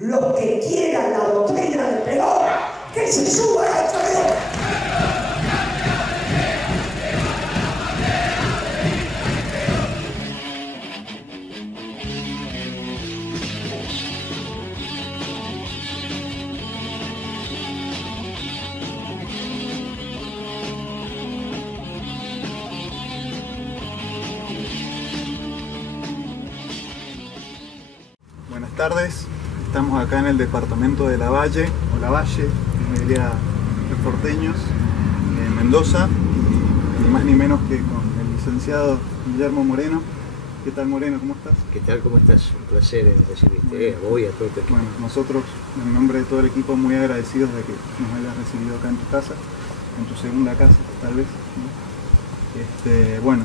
Los que quieran la doctrina de Perón, que se suban al camión. Buenas tardes, estamos acá en el departamento de Lavalle, o Lavalle, como diría los porteños, en Mendoza, y ni más ni menos que con el licenciado Guillermo Moreno. ¿Qué tal, Moreno? ¿Cómo estás? ¿Qué tal? ¿Cómo estás? Un placer en recibirte, a vos y a todo tu equipo. Bueno, nosotros, en nombre de todo el equipo, muy agradecidos de que nos hayas recibido acá en tu casa, en tu segunda casa, tal vez, ¿no? Bueno,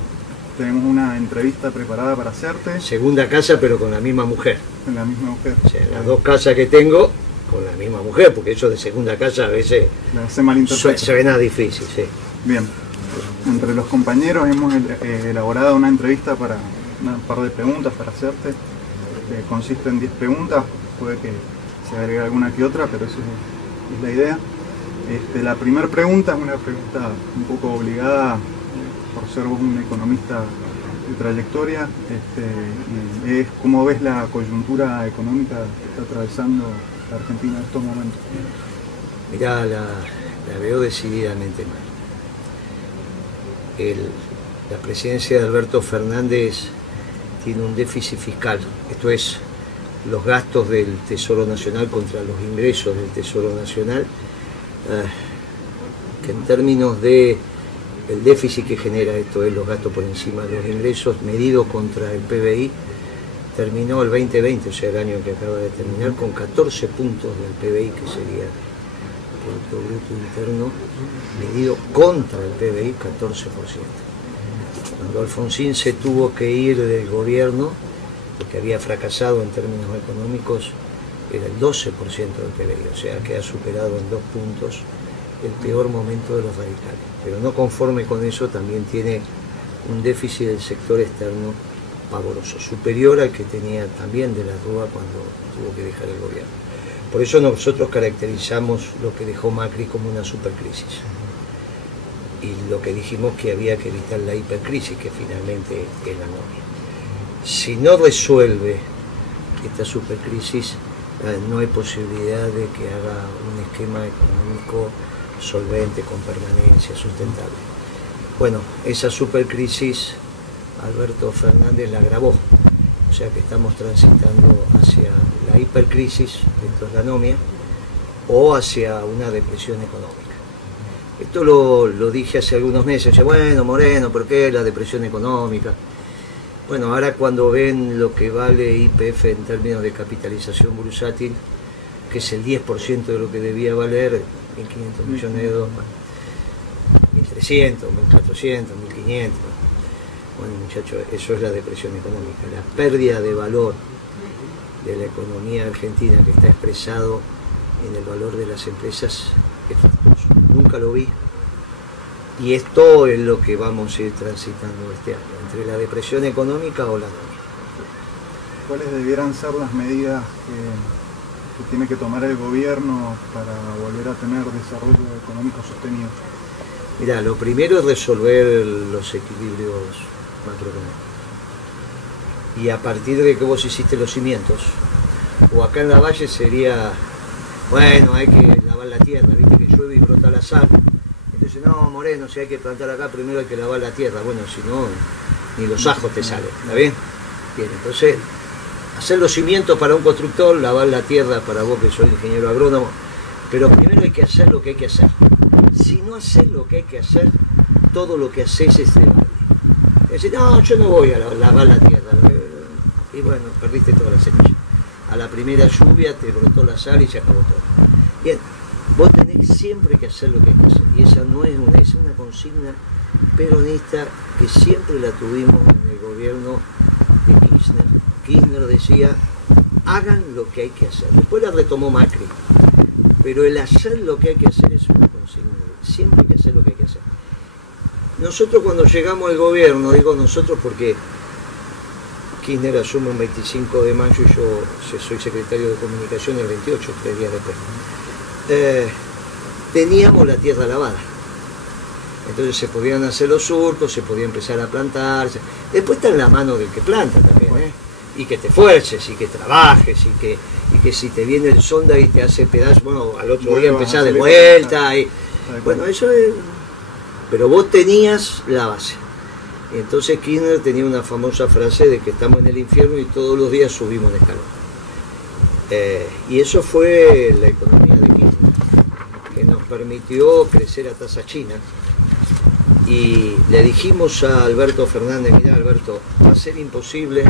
tenemos una entrevista preparada para hacerte. Segunda casa, pero con la misma mujer. Con la misma mujer. O sea, las dos casas que tengo, con la misma mujer, porque eso de segunda casa a veces se malinterpreta. Suena difícil, sí. Bien, entre los compañeros hemos elaborado una entrevista para un par de preguntas para hacerte. Consiste en 10 preguntas, puede que se agregue alguna que otra, pero eso es la idea. La primera pregunta es una pregunta un poco obligada, por ser vos un economista de trayectoria, y es ¿cómo ves la coyuntura económica que está atravesando la Argentina en estos momentos? Mirá, la veo decididamente mal. La presidencia de Alberto Fernández tiene un déficit fiscal, esto es, los gastos del Tesoro Nacional contra los ingresos del Tesoro Nacional, que en términos de el déficit que genera esto es los gastos por encima de los ingresos, medido contra el PBI, terminó el 2020, o sea el año que acaba de terminar, con 14 puntos del PBI, que sería el Producto Bruto Interno, medido contra el PBI, 14%. Cuando Alfonsín se tuvo que ir del gobierno, porque había fracasado en términos económicos, era el 12% del PBI, o sea que ha superado en 2 puntos el peor momento de los radicales. Pero no conforme con eso, también tiene un déficit del sector externo pavoroso, superior al que tenía también de la Rúa cuando tuvo que dejar el gobierno. Por eso nosotros caracterizamos lo que dejó Macri como una supercrisis. Y lo que dijimos que había que evitar la hipercrisis, que finalmente es la novia. Si no resuelve esta supercrisis, no hay posibilidad de que haga un esquema económico solvente, con permanencia, sustentable. Bueno, esa supercrisis Alberto Fernández la agravó, o sea que estamos transitando hacia la hipercrisis, esto es la anomia, o hacia una depresión económica. Esto lo dije hace algunos meses, decía, bueno, Moreno, ¿por qué la depresión económica? Bueno, ahora cuando ven lo que vale YPF en términos de capitalización bursátil, que es el 10% de lo que debía valer, 1.500 millones de dólares, 1.300, 1.400, 1.500. Bueno, muchachos, eso es la depresión económica, la pérdida de valor de la economía argentina que está expresado en el valor de las empresas es fastuoso. Nunca lo vi. Y esto es lo que vamos a ir transitando este año, entre la depresión económica o la anomia. ¿Cuáles debieran ser las medidas que tiene que tomar el gobierno para volver a tener desarrollo económico sostenido? Mirá, lo primero es resolver los equilibrios macroeconómicos. Y a partir de que vos hiciste los cimientos, o acá en Lavalle sería, bueno, hay que lavar la tierra, viste que llueve y brota la sal. Entonces, no, Moreno, si hay que plantar acá, primero hay que lavar la tierra. Bueno, si no, ni los ajos te salen, ¿está bien? Bien, entonces, hacer los cimientos para un constructor, lavar la tierra para vos que sos ingeniero agrónomo, pero primero hay que hacer lo que hay que hacer. Si no haces lo que hay que hacer, todo lo que haces es de vale. Es decir, no, yo no voy a lavar la tierra. Y bueno, perdiste toda la semilla. A la primera lluvia te brotó la sal y se acabó todo. Bien, vos tenés siempre que hacer lo que hay que hacer. Y esa no es una consigna peronista que siempre la tuvimos en el gobierno de Kirchner. Kirchner decía, hagan lo que hay que hacer. Después la retomó Macri. Pero el hacer lo que hay que hacer es una consigna. Siempre hay que hacer lo que hay que hacer. Nosotros cuando llegamos al gobierno, digo nosotros porque Kirchner asume un 25 de mayo y yo soy secretario de comunicación el 28, 3 días después. Teníamos la tierra lavada. Entonces se podían hacer los surcos, se podía empezar a plantar. Después está en la mano del que planta también, ¿eh? Y que te esfuerces, y que trabajes, y que si te viene el sonda y te hace pedazos, bueno, al otro día empezás de vuelta. Y, bueno, eso es... Pero vos tenías la base. Y entonces Kirchner tenía una famosa frase de que estamos en el infierno y todos los días subimos un escalón. Y eso fue la economía de Kirchner, que nos permitió crecer a tasa china. Y le dijimos a Alberto Fernández, mirá Alberto, va a ser imposible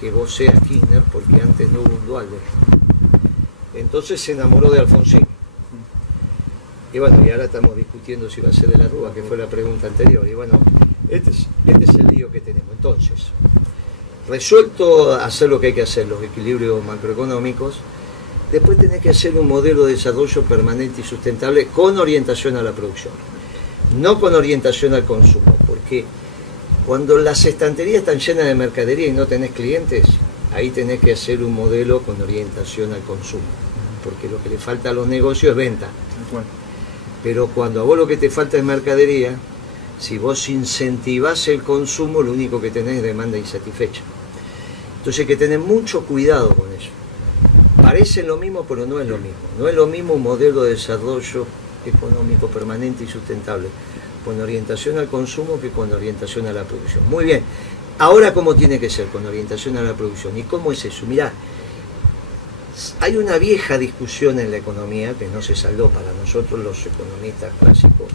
que vos seas Kirchner porque antes no hubo un Dualde. Entonces se enamoró de Alfonsín. Y bueno, y ahora estamos discutiendo si va a ser de la Rúa, que fue la pregunta anterior. Y bueno, este es el lío que tenemos. Entonces, resuelto hacer lo que hay que hacer, los equilibrios macroeconómicos, después tenés que hacer un modelo de desarrollo permanente y sustentable con orientación a la producción. No con orientación al consumo, porque cuando las estanterías están llenas de mercadería y no tenés clientes, ahí tenés que hacer un modelo con orientación al consumo, porque lo que le falta a los negocios es venta. Pero cuando a vos lo que te falta es mercadería, si vos incentivás el consumo, lo único que tenés es demanda insatisfecha. Entonces hay que tener mucho cuidado con eso. Parece lo mismo, pero no es lo mismo. No es lo mismo un modelo de desarrollo económico permanente y sustentable con orientación al consumo que con orientación a la producción. Muy bien, ahora ¿cómo tiene que ser? Con orientación a la producción. ¿Y cómo es eso? Mirá, hay una vieja discusión en la economía que no se saldó para nosotros los economistas clásicos,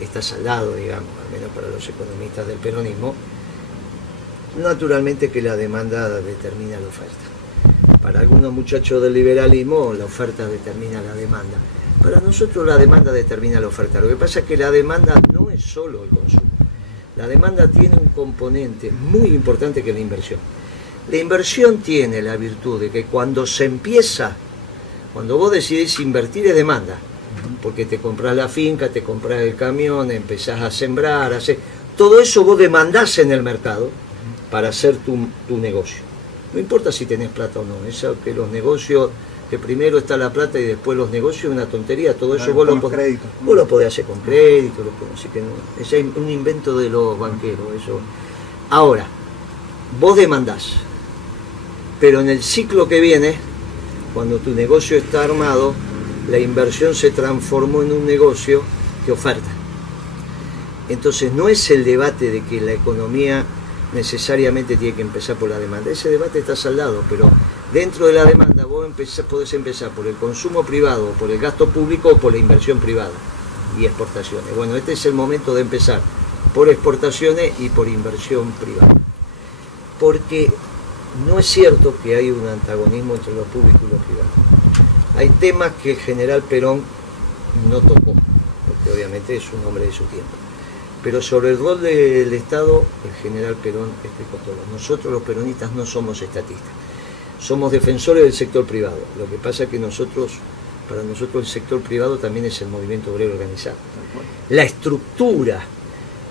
está saldado, digamos, al menos para los economistas del peronismo, naturalmente que la demanda determina la oferta. Para algunos muchachos del liberalismo la oferta determina la demanda. Para nosotros la demanda determina la oferta. Lo que pasa es que la demanda no es solo el consumo. La demanda tiene un componente muy importante que es la inversión. La inversión tiene la virtud de que cuando se empieza, cuando vos decidís invertir es demanda, porque te compras la finca, te compras el camión, empezás a sembrar, todo eso vos demandás en el mercado para hacer tu negocio. No importa si tenés plata o no, eso que los negocios, que primero está la plata y después los negocios, es una tontería, todo eso vos lo podés hacer con crédito, así que no, ese es un invento de los banqueros, eso. Ahora, vos demandás, pero en el ciclo que viene, cuando tu negocio está armado, la inversión se transformó en un negocio que oferta. Entonces no es el debate de que la economía necesariamente tiene que empezar por la demanda, ese debate está saldado, pero dentro de la demanda vos podés empezar por el consumo privado, por el gasto público o por la inversión privada y exportaciones. Bueno, este es el momento de empezar por exportaciones y por inversión privada, porque no es cierto que hay un antagonismo entre lo público y lo privado. Hay temas que el general Perón no tocó, porque obviamente es un hombre de su tiempo. Pero sobre el rol del Estado, el general Perón explicó todo. Nosotros los peronistas no somos estatistas, somos defensores del sector privado. Lo que pasa es que para nosotros el sector privado también es el movimiento obrero organizado. La estructura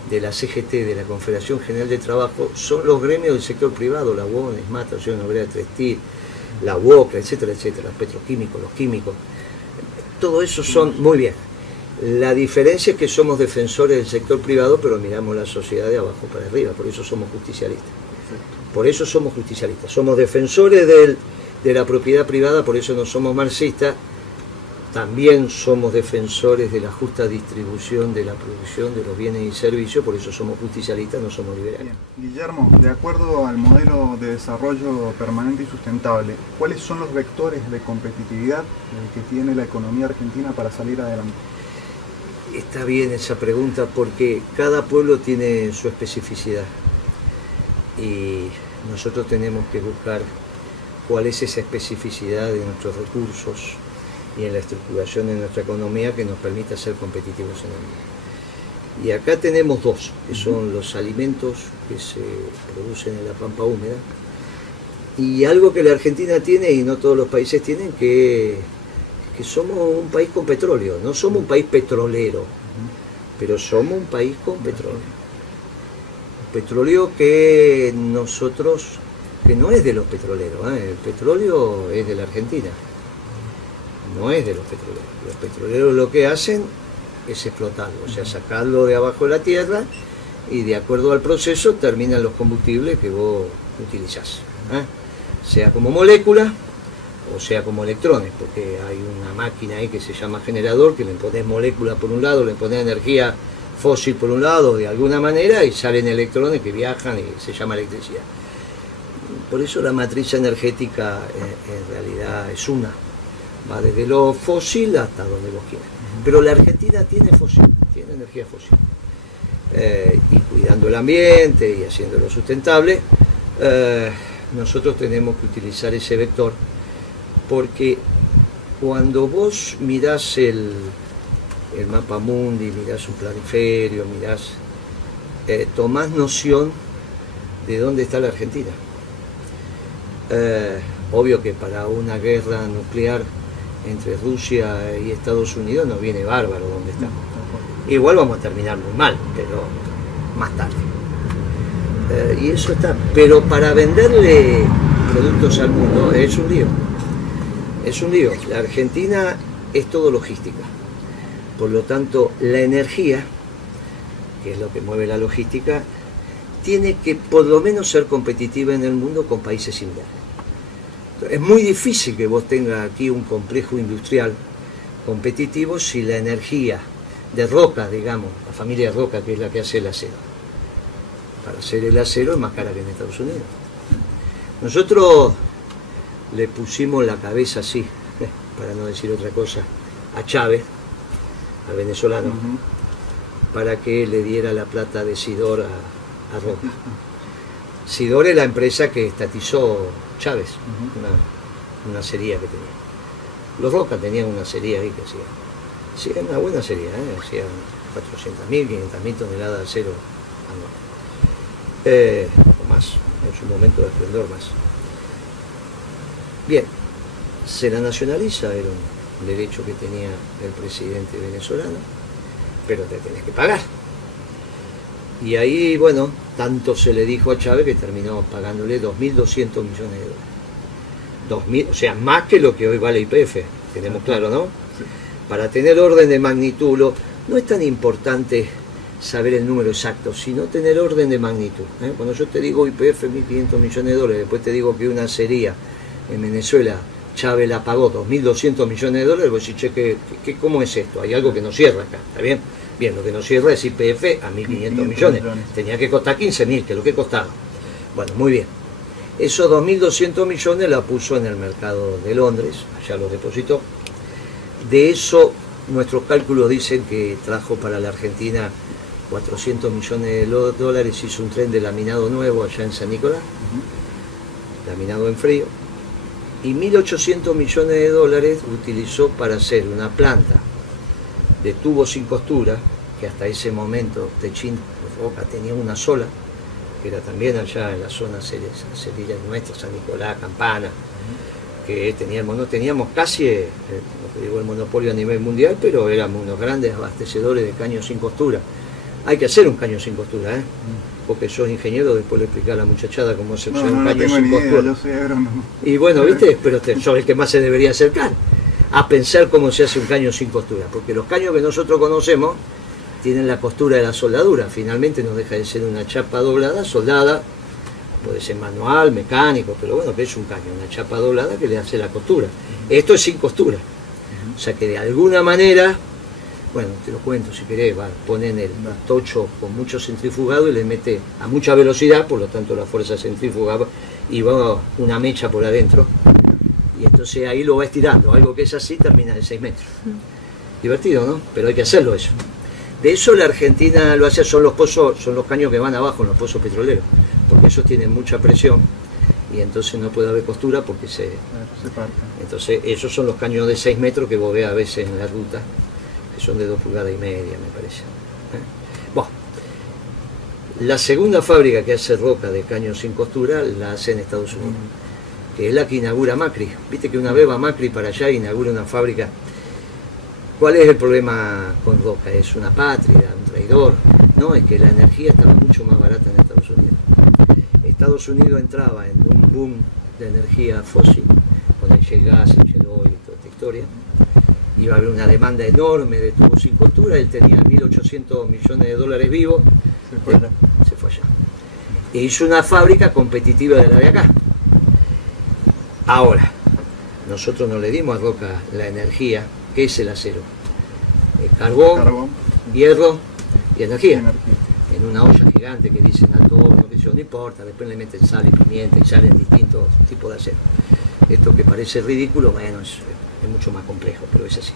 de la CGT, de la Confederación General de Trabajo, son los gremios del sector privado, la UON, ESMAT, la Asociación Obrera Textil, la UOCRA, etcétera, etcétera, los petroquímicos, los químicos. Todo eso son muy bien. La diferencia es que somos defensores del sector privado, pero miramos la sociedad de abajo para arriba, por eso somos justicialistas. Por eso somos justicialistas. Somos defensores de la propiedad privada, por eso no somos marxistas. También somos defensores de la justa distribución de la producción de los bienes y servicios, por eso somos justicialistas, no somos liberales. Bien. Guillermo, de acuerdo al modelo de desarrollo permanente y sustentable, ¿cuáles son los vectores de competitividad que tiene la economía argentina para salir adelante? Está bien esa pregunta porque cada pueblo tiene su especificidad y nosotros tenemos que buscar cuál es esa especificidad de nuestros recursos y en la estructuración de nuestra economía que nos permita ser competitivos en el mundo. Y acá tenemos dos, que son los alimentos que se producen en la pampa húmeda y algo que la Argentina tiene y no todos los países tienen, que somos un país con petróleo. No somos un país petrolero, pero somos un país con petróleo. petróleo que nosotros, que no es de los petroleros, el petróleo es de la Argentina, no es de los petroleros. Los petroleros lo que hacen es explotarlo, o sea, sacarlo de abajo de la tierra y de acuerdo al proceso terminan los combustibles que vos utilizás, sea como molécula o sea como electrones, porque hay una máquina ahí que se llama generador, que le pones molécula por un lado, le pones energía fósil por un lado de alguna manera y salen electrones que viajan y se llama electricidad. Por eso la matriz energética en realidad es una, va desde lo fósil hasta donde vos quieras. Pero la Argentina tiene fósil, tiene energía fósil. Y cuidando el ambiente y haciéndolo sustentable, nosotros tenemos que utilizar ese vector, porque cuando vos mirás el mapa mundi, mirás un planiferio, mirás, tomás noción de dónde está la Argentina. Obvio que para una guerra nuclear entre Rusia y Estados Unidos nos viene bárbaro donde estamos. Igual vamos a terminar muy mal, pero más tarde. Y eso está. Pero para venderle productos al mundo es un lío. Es un lío. La Argentina es todo logística. Por lo tanto, la energía, que es lo que mueve la logística, tiene que por lo menos ser competitiva en el mundo con países similares. Es muy difícil que vos tengas aquí un complejo industrial competitivo si la energía de Roca, digamos, la familia Roca, que es la que hace el acero. Para hacer el acero es más cara que en Estados Unidos. Nosotros le pusimos la cabeza así, para no decir otra cosa, a Chávez, al venezolano, para que le diera la plata de Sidor a Roca. Sidor es la empresa que estatizó Chávez, una acería que tenía. Los Roca tenían una acería ahí que hacía. Sí, una buena acería, hacía 400.000, 500.000 toneladas de acero anual. O más, en su momento de esplendor más. Bien, se la nacionaliza, era un derecho que tenía el presidente venezolano, pero te tenés que pagar. Y ahí, bueno, tanto se le dijo a Chávez que terminó pagándole 2.200 millones de dólares. O sea, más que lo que hoy vale YPF, tenemos claro, ¿no? Sí. Para tener orden de magnitud, no es tan importante saber el número exacto, sino tener orden de magnitud. Cuando yo te digo YPF 1.500 millones de dólares, después te digo que una acería en Venezuela, Chávez la pagó 2.200 millones de dólares, vos decís, che, ¿cómo es esto? Hay algo que no cierra acá, ¿está bien? Bien, lo que no cierra es YPF a 1.500 millones. Tenía que costar 15.000, que es lo que costaba. Bueno, muy bien. Esos 2.200 millones la puso en el mercado de Londres, allá los depositó. De eso, nuestros cálculos dicen que trajo para la Argentina 400 millones de dólares, hizo un tren de laminado nuevo allá en San Nicolás, laminado en frío, y 1.800 millones de dólares utilizó para hacer una planta de tubos sin costura, que hasta ese momento Techín Roca tenía una sola, que era también allá en la zona cerilla nuestra, San Nicolás, Campana, que teníamos casi, no te digo el monopolio a nivel mundial, pero éramos unos grandes abastecedores de caños sin costura. Hay que hacer un caño sin costura, porque sos ingeniero, después le explicás a la muchachada cómo se usa un caño sin costura. Yo soy agrónomo. Y bueno, viste, pero sos el que más se debería acercar a pensar cómo se hace un caño sin costura, porque los caños que nosotros conocemos tienen la costura de la soldadura, finalmente no deja de ser una chapa doblada, soldada, puede ser manual, mecánico, pero bueno, que es un caño, una chapa doblada que le hace la costura. Esto es sin costura, o sea que de alguna manera, bueno, te lo cuento si querés, ponen el tocho con mucho centrifugado y le mete a mucha velocidad, por lo tanto la fuerza centrífuga y va una mecha por adentro. Y entonces ahí lo va estirando, algo que es así termina de 6 metros. Divertido, ¿no? Pero hay que hacerlo eso. De eso la Argentina lo hace, son los pozos, son los caños que van abajo, los pozos petroleros, porque esos tienen mucha presión y entonces no puede haber costura porque se parte. Entonces esos son los caños de 6 metros que vos ves a veces en la ruta, que son de 2,5 pulgadas, me parece. Bueno, la segunda fábrica que hace Roca de caños sin costura la hace en Estados Unidos. Que es la que inaugura Macri. Viste que una vez va Macri para allá e inaugura una fábrica. ¿Cuál es el problema con Roca? Es una patria, un traidor. No, es que la energía estaba mucho más barata en Estados Unidos. Estados Unidos entraba en un boom de energía fósil, con el shale gas, el shale oil y toda esta historia. Iba a haber una demanda enorme de tubos sin costura, él tenía 1.800 millones de dólares vivos, se fue allá. E hizo una fábrica competitiva de la de acá. Ahora, nosotros no le dimos a Roca la energía, que es el acero. Carbón, hierro y energía. En una olla gigante que dicen alto horno, que eso no importa, después le meten sal y pimienta y salen distintos tipos de acero. Esto que parece ridículo, bueno, es mucho más complejo, pero es así.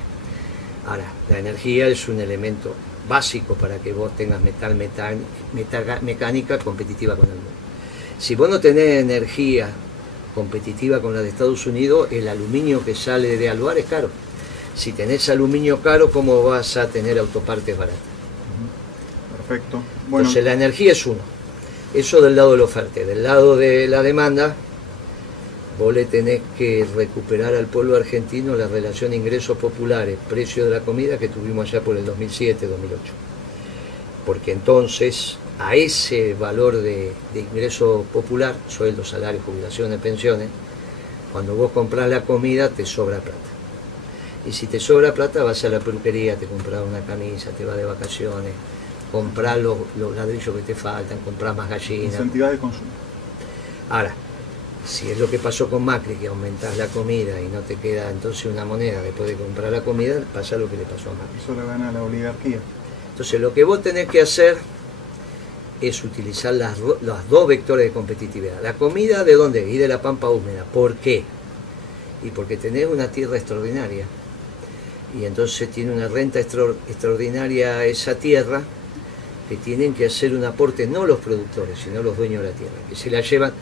Ahora, la energía es un elemento básico para que vos tengas mecánica competitiva con el mundo. Si vos no tenés energía competitiva con la de Estados Unidos, el aluminio que sale de Alvar es caro. Si tenés aluminio caro, ¿cómo vas a tener autopartes baratas? Perfecto. Bueno. Entonces la energía es uno. Eso del lado de la oferta. Del lado de la demanda, vos le tenés que recuperar al pueblo argentino la relación ingresos populares, precio de la comida que tuvimos allá por el 2007-2008. Porque entonces, a ese valor de ingreso popular, sueldo, salario, jubilaciones, pensiones, cuando vos comprás la comida te sobra plata. Y si te sobra plata vas a la peluquería, te compras una camisa, te vas de vacaciones, comprás los ladrillos que te faltan, comprás más gallinas. Incentivar de consumo. Ahora, si es lo que pasó con Macri, que aumentás la comida y no te queda entonces una moneda después de comprar la comida, pasa lo que le pasó a Macri. Eso le gana a la oligarquía. Entonces lo que vos tenés que hacer es utilizar los dos vectores de competitividad. La comida, ¿de dónde? Y de la pampa húmeda. ¿Por qué? Y porque tenés una tierra extraordinaria. Y entonces tiene una renta extraordinaria esa tierra, que tienen que hacer un aporte no los productores, sino los dueños de la tierra, que se la llevan.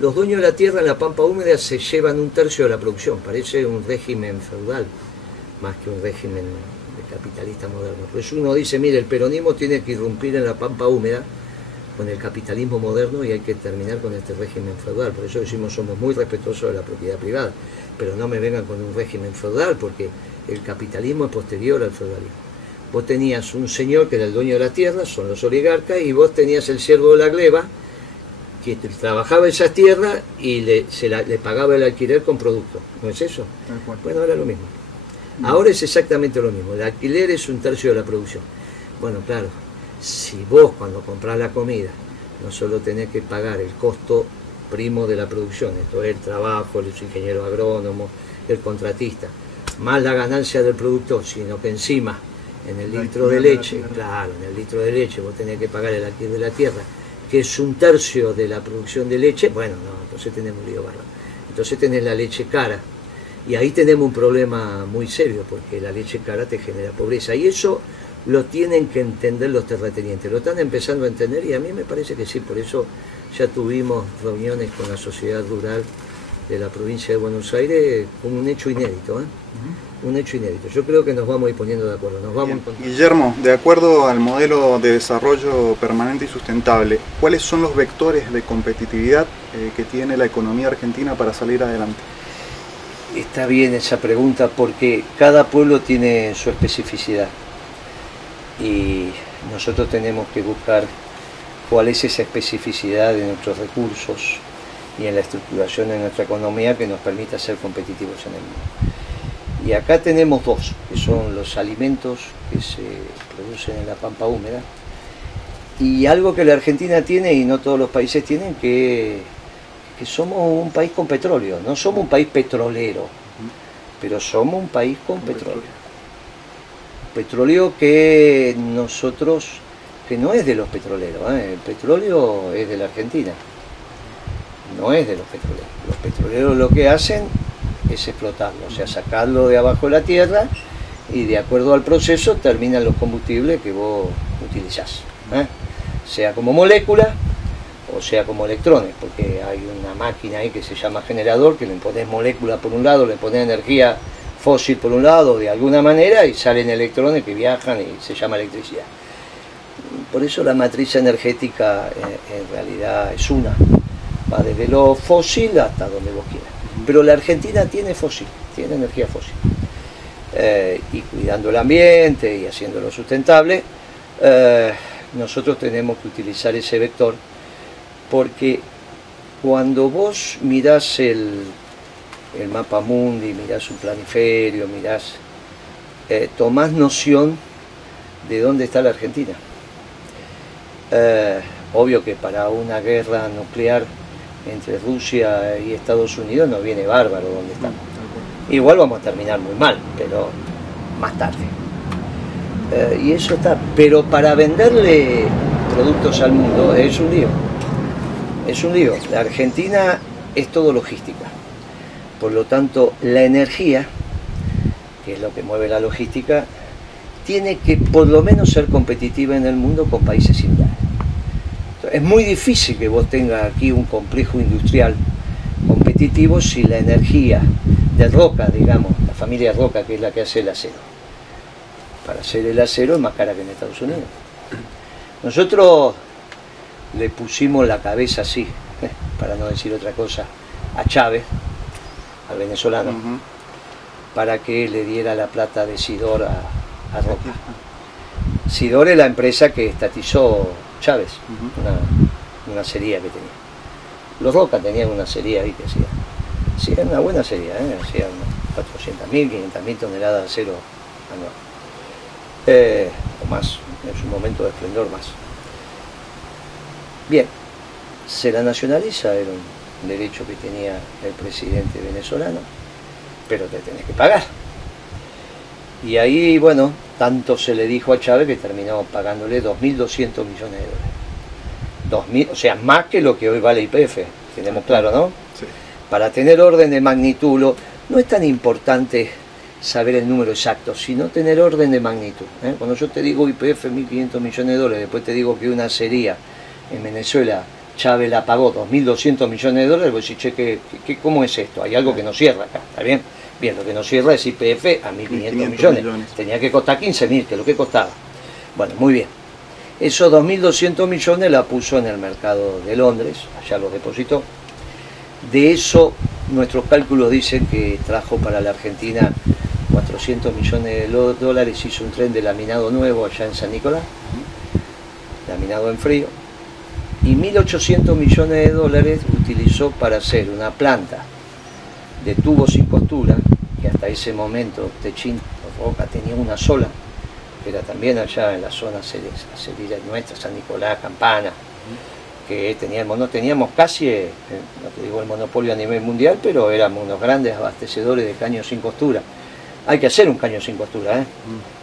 Los dueños de la tierra en la pampa húmeda se llevan 1/3 de la producción. Parece un régimen feudal, más que un régimen de capitalista moderno. Por eso uno dice, mire, el peronismo tiene que irrumpir en la pampa húmeda con el capitalismo moderno y hay que terminar con este régimen feudal. Por eso decimos, somos muy respetuosos de la propiedad privada, pero no me vengan con un régimen feudal, porque el capitalismo es posterior al feudalismo. Vos tenías un señor que era el dueño de la tierra, son los oligarcas, y vos tenías el siervo de la gleba, que trabajaba esa tierra y le pagaba el alquiler con producto. ¿No es eso? Bueno, era lo mismo. Ahora es exactamente lo mismo. El alquiler es 1/3 de la producción. Bueno, claro, si vos cuando comprás la comida no solo tenés que pagar el costo primo de la producción, esto es el trabajo, los ingenieros agrónomos, el contratista, más la ganancia del productor, sino que encima en el litro de leche, claro, en el litro de leche vos tenés que pagar el alquiler de la tierra, que es 1/3 de la producción de leche. Bueno, no, entonces tenemos un lío bárbaro. Entonces tenés la leche cara. Y ahí tenemos un problema muy serio, porque la leche cara te genera pobreza. Y eso lo tienen que entender los terratenientes. Lo están empezando a entender y a mí me parece que sí. Por eso ya tuvimos reuniones con la sociedad rural de la provincia de Buenos Aires con un hecho inédito. Un hecho inédito. Yo creo que nos vamos a ir poniendo de acuerdo. Guillermo, de acuerdo al modelo de desarrollo permanente y sustentable, ¿cuáles son los vectores de competitividad que tiene la economía argentina para salir adelante? Está bien esa pregunta, porque cada pueblo tiene su especificidad y nosotros tenemos que buscar cuál es esa especificidad de nuestros recursos y en la estructuración de nuestra economía que nos permita ser competitivos en el mundo. Y acá tenemos dos, que son los alimentos que se producen en la pampa húmeda y algo que la Argentina tiene y no todos los países tienen, que somos un país con petróleo. No somos un país petrolero, pero somos un país con petróleo. Petróleo que nosotros, que no es de los petroleros, el petróleo es de la Argentina, no es de los petroleros. Los petroleros lo que hacen es explotarlo, o sea, sacarlo de abajo de la tierra y de acuerdo al proceso terminan los combustibles que vos utilizás, sea como molécula o sea como electrones, porque hay una máquina ahí que se llama generador, que le pones molécula por un lado, le pones energía fósil por un lado, de alguna manera, y salen electrones que viajan y se llama electricidad. Por eso la matriz energética en realidad es una, va desde lo fósil hasta donde vos quieras. Pero la Argentina tiene fósil, tiene energía fósil. Y cuidando el ambiente y haciéndolo sustentable, nosotros tenemos que utilizar ese vector, porque cuando vos mirás el mapa mundi, mirás un planiferio, tomás noción de dónde está la Argentina. Obvio que para una guerra nuclear entre Rusia y Estados Unidos nos viene bárbaro donde estamos. Igual vamos a terminar muy mal, pero más tarde. Y eso está. Pero para venderle productos al mundo es un lío. Es un lío. La Argentina es todo logística. Por lo tanto, la energía, que es lo que mueve la logística, tiene que por lo menos ser competitiva en el mundo con países similares. Es muy difícil que vos tengas aquí un complejo industrial competitivo si la energía de Roca, digamos, la familia Roca, que es la que hace el acero. Para hacer el acero es más cara que en Estados Unidos. Nosotros le pusimos la cabeza así, para no decir otra cosa, a Chávez, al venezolano, para que le diera la plata de Sidor a Roca. Sidor es la empresa que estatizó Chávez, una acería que tenía. Los Roca tenían una acería ahí que hacía. Sí, era una buena acería, hacía unas 400.000, 500.000 toneladas de acero anual. O más, en su momento de esplendor más. Bien, se la nacionaliza, era un derecho que tenía el presidente venezolano, pero te tenés que pagar. Y ahí, bueno, tanto se le dijo a Chávez que terminó pagándole 2.200 millones de dólares. O sea, más que lo que hoy vale YPF, tenemos claro, ¿no? Sí. Para tener orden de magnitud, no es tan importante saber el número exacto, sino tener orden de magnitud. Cuando yo te digo YPF 1.500 millones de dólares, después te digo que una acería en Venezuela, Chávez la pagó 2.200 millones de dólares, vos decís, che, ¿cómo es esto? Hay algo que no cierra acá, ¿está bien? Bien, lo que no cierra es YPF a 1.500 millones. Tenía que costar 15.000, que es lo que costaba. Bueno, muy bien. Esos 2.200 millones la puso en el mercado de Londres, allá los depositó. De eso, nuestros cálculos dicen que trajo para la Argentina 400 millones de dólares, hizo un tren de laminado nuevo allá en San Nicolás, laminado en frío, y 1.800 millones de dólares utilizó para hacer una planta de tubos sin costura, que hasta ese momento Techín Roca tenía una sola, que era también allá en la zona acerera nuestra, San Nicolás, Campana, que no teníamos casi, no te digo el monopolio a nivel mundial, pero éramos unos grandes abastecedores de caños sin costura. Hay que hacer un caño sin costura,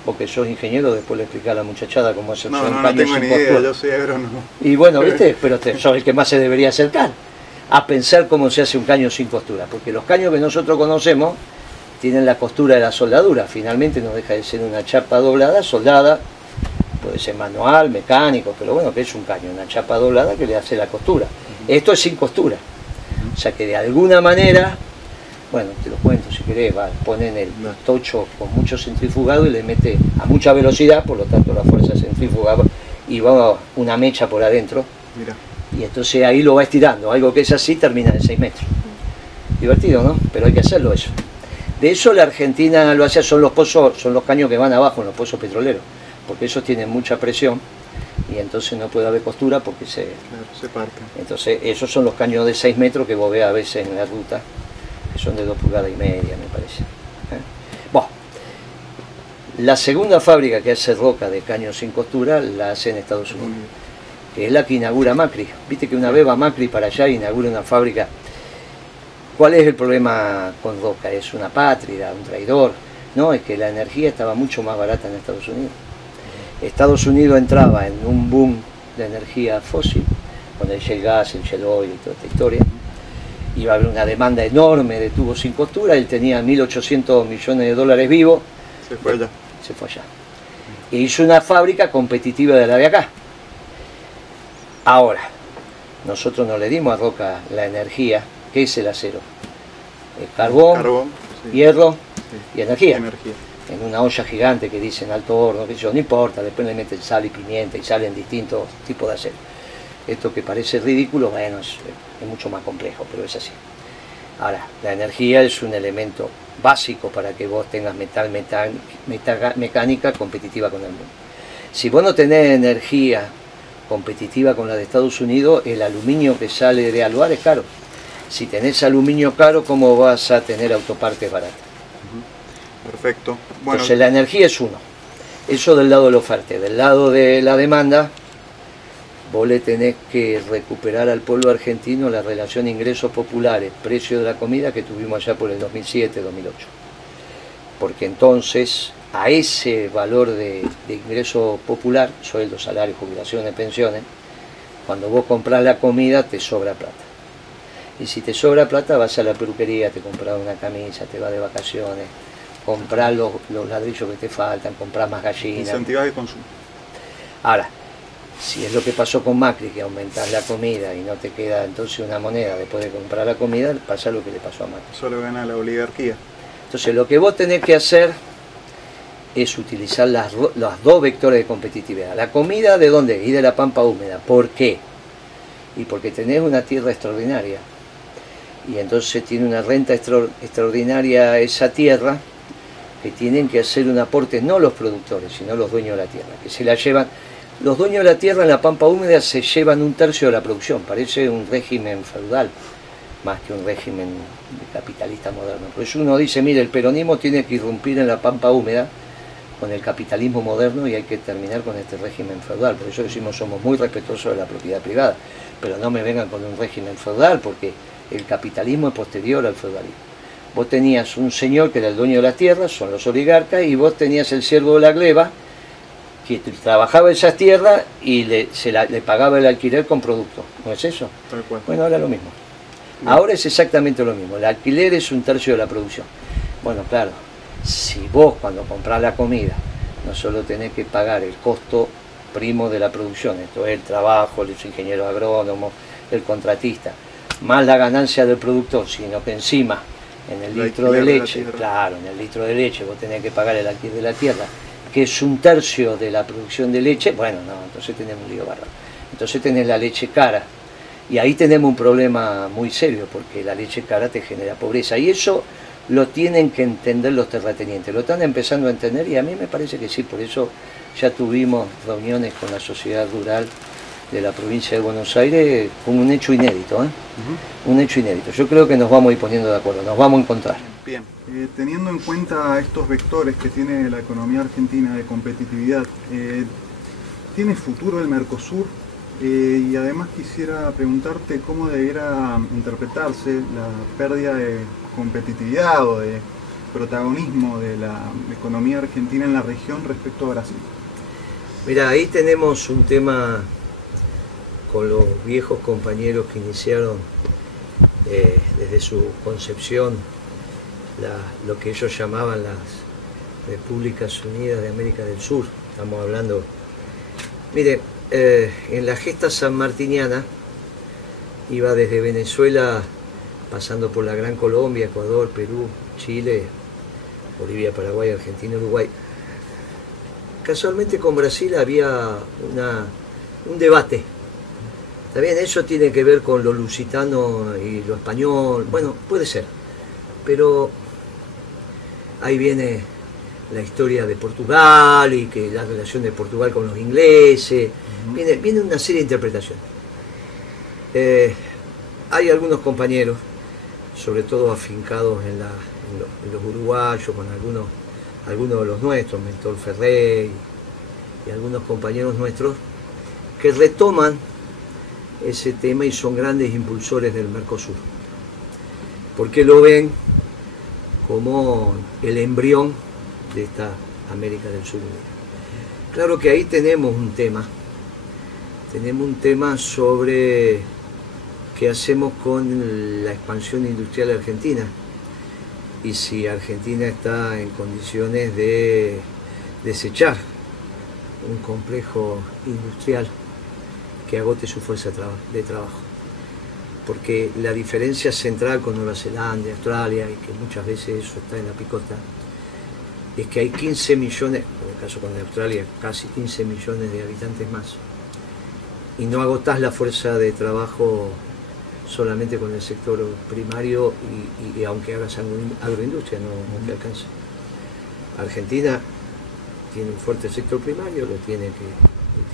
porque sos ingeniero, después le explicás a la muchachada cómo hacer un caño sin costura. No tengo ni idea, yo soy agrónomo. Y bueno, ¿viste? Pero sos el que más se debería acercar a pensar cómo se hace un caño sin costura, porque los caños que nosotros conocemos tienen la costura de la soldadura, finalmente no deja de ser una chapa doblada, soldada, puede ser manual, mecánico, pero bueno, que es un caño, una chapa doblada que le hace la costura. Esto es sin costura, o sea que de alguna manera, bueno, te lo cuento si querés, ponen el tocho con mucho centrifugado y le mete a mucha velocidad, por lo tanto la fuerza centrífuga, y va una mecha por adentro. Mira. Y entonces ahí lo va estirando, algo que es así termina en 6 metros. Divertido, ¿no? Pero hay que hacerlo eso. De eso la Argentina lo hace, son los pozos, son los caños que van abajo en los pozos petroleros, porque esos tienen mucha presión y entonces no puede haber costura porque se parten. Entonces esos son los caños de 6 metros que vos ves a veces en la ruta, que son de 2,5 pulgadas, me parece. Bueno, la segunda fábrica que hace Roca de caños sin costura la hace en Estados Unidos, que es la que inaugura Macri. Viste que una vez va Macri para allá e inaugura una fábrica. ¿Cuál es el problema con Roca? ¿Es una pátrida, un traidor? No, es que la energía estaba mucho más barata en Estados Unidos. Estados Unidos entraba en un boom de energía fósil, con el shale gas, el shale oil y toda esta historia. Iba a haber una demanda enorme de tubos sin costura, él tenía 1.800 millones de dólares vivos. Se fue allá. Se fue allá. E hizo una fábrica competitiva de la de acá. Ahora, nosotros no le dimos a Roca la energía. ¿Qué es el acero? El carbón, sí. Hierro, sí. Y energía. En una olla gigante que dicen alto horno, que yo, no importa, después le meten sal y pimienta y salen distintos tipos de acero. Esto que parece ridículo, bueno, es mucho más complejo, pero es así. Ahora, la energía es un elemento básico para que vos tengas mecánica competitiva con el mundo. Si vos no tenés energía competitiva con la de Estados Unidos, el aluminio que sale de Aluar es caro. Si tenés aluminio caro, ¿cómo vas a tener autopartes baratas? Perfecto. Bueno, Entonces la energía es uno. Eso del lado de la oferta. Del lado de la demanda, vos le tenés que recuperar al pueblo argentino la relación ingresos populares, precio de la comida que tuvimos allá por el 2007, 2008. Porque entonces, a ese valor de ingreso popular, sueldos, salarios, jubilaciones, pensiones, cuando vos comprás la comida te sobra plata. Y si te sobra plata vas a la peluquería, te compras una camisa, te vas de vacaciones, compras los ladrillos que te faltan, compras más gallinas. incentivas el consumo. Ahora, si es lo que pasó con Macri, que aumentás la comida y no te queda entonces una moneda después de comprar la comida, pasa lo que le pasó a Macri. Solo gana la oligarquía. Entonces lo que vos tenés que hacer es utilizar los dos vectores de competitividad. La comida, ¿de dónde? Y de la pampa húmeda. ¿Por qué? Y porque tenés una tierra extraordinaria. Y entonces tiene una renta extraordinaria esa tierra, que tienen que hacer un aporte no los productores, sino los dueños de la tierra, que se la llevan. Los dueños de la tierra en la pampa húmeda se llevan 1/3 de la producción. Parece un régimen feudal, más que un régimen capitalista moderno. Por eso uno dice, mire, el peronismo tiene que irrumpir en la pampa húmeda con el capitalismo moderno y hay que terminar con este régimen feudal. Por eso decimos, somos muy respetuosos de la propiedad privada, pero no me vengan con un régimen feudal, porque el capitalismo es posterior al feudalismo. Vos tenías un señor que era el dueño de las tierras, son los oligarcas, y vos tenías el siervo de la gleba, que trabajaba esas tierras y le pagaba el alquiler con productos. ¿No es eso? Tal cual. Bueno, ahora es lo mismo. Ahora es exactamente lo mismo. El alquiler es 1/3 de la producción. Bueno, claro, si vos cuando comprás la comida no solo tenés que pagar el costo primo de la producción, esto es el trabajo, los ingenieros agrónomos, el contratista, más la ganancia del productor, sino que encima en el litro de leche, claro, en el litro de leche vos tenés que pagar el alquiler de la tierra, que es 1/3 de la producción de leche, bueno, no, entonces tenemos un lío bárbaro. Entonces tenés la leche cara, y ahí tenemos un problema muy serio, porque la leche cara te genera pobreza, y eso lo tienen que entender los terratenientes, lo están empezando a entender, y a mí me parece que sí, por eso ya tuvimos reuniones con la sociedad rural de la provincia de Buenos Aires, con un hecho inédito, un hecho inédito. Yo creo que nos vamos a ir poniendo de acuerdo, nos vamos a encontrar. Bien, teniendo en cuenta estos vectores que tiene la economía argentina de competitividad, ¿tiene futuro el Mercosur? Y además quisiera preguntarte cómo debiera interpretarse la pérdida de competitividad o de protagonismo de la economía argentina en la región respecto a Brasil. Mira, ahí tenemos un tema con los viejos compañeros que iniciaron desde su concepción lo que ellos llamaban las Repúblicas Unidas de América del Sur. Estamos hablando, mire, en la gesta sanmartiniana iba desde Venezuela, pasando por la Gran Colombia, Ecuador, Perú, Chile, Bolivia, Paraguay, Argentina, Uruguay. Casualmente con Brasil había un debate. También eso tiene que ver con lo lusitano y lo español, bueno, puede ser, pero ahí viene la historia de Portugal y que la relación de Portugal con los ingleses, viene una serie de interpretaciones. Hay algunos compañeros, sobre todo afincados en los uruguayos, con algunos de los nuestros, Mentor Ferrey y algunos compañeros nuestros, que retoman ese tema y son grandes impulsores del Mercosur, porque lo ven como el embrión de esta América del Sur. Claro que ahí tenemos un tema sobre qué hacemos con la expansión industrial argentina y si Argentina está en condiciones de desechar un complejo industrial que agote su fuerza de trabajo. Porque la diferencia central con Nueva Zelanda, Australia, y que muchas veces eso está en la picota, es que hay 15 millones, en el caso con Australia, casi 15 millones de habitantes más, y no agotás la fuerza de trabajo solamente con el sector primario y aunque hagas agroindustria, no te alcanza. Argentina tiene un fuerte sector primario, lo tiene que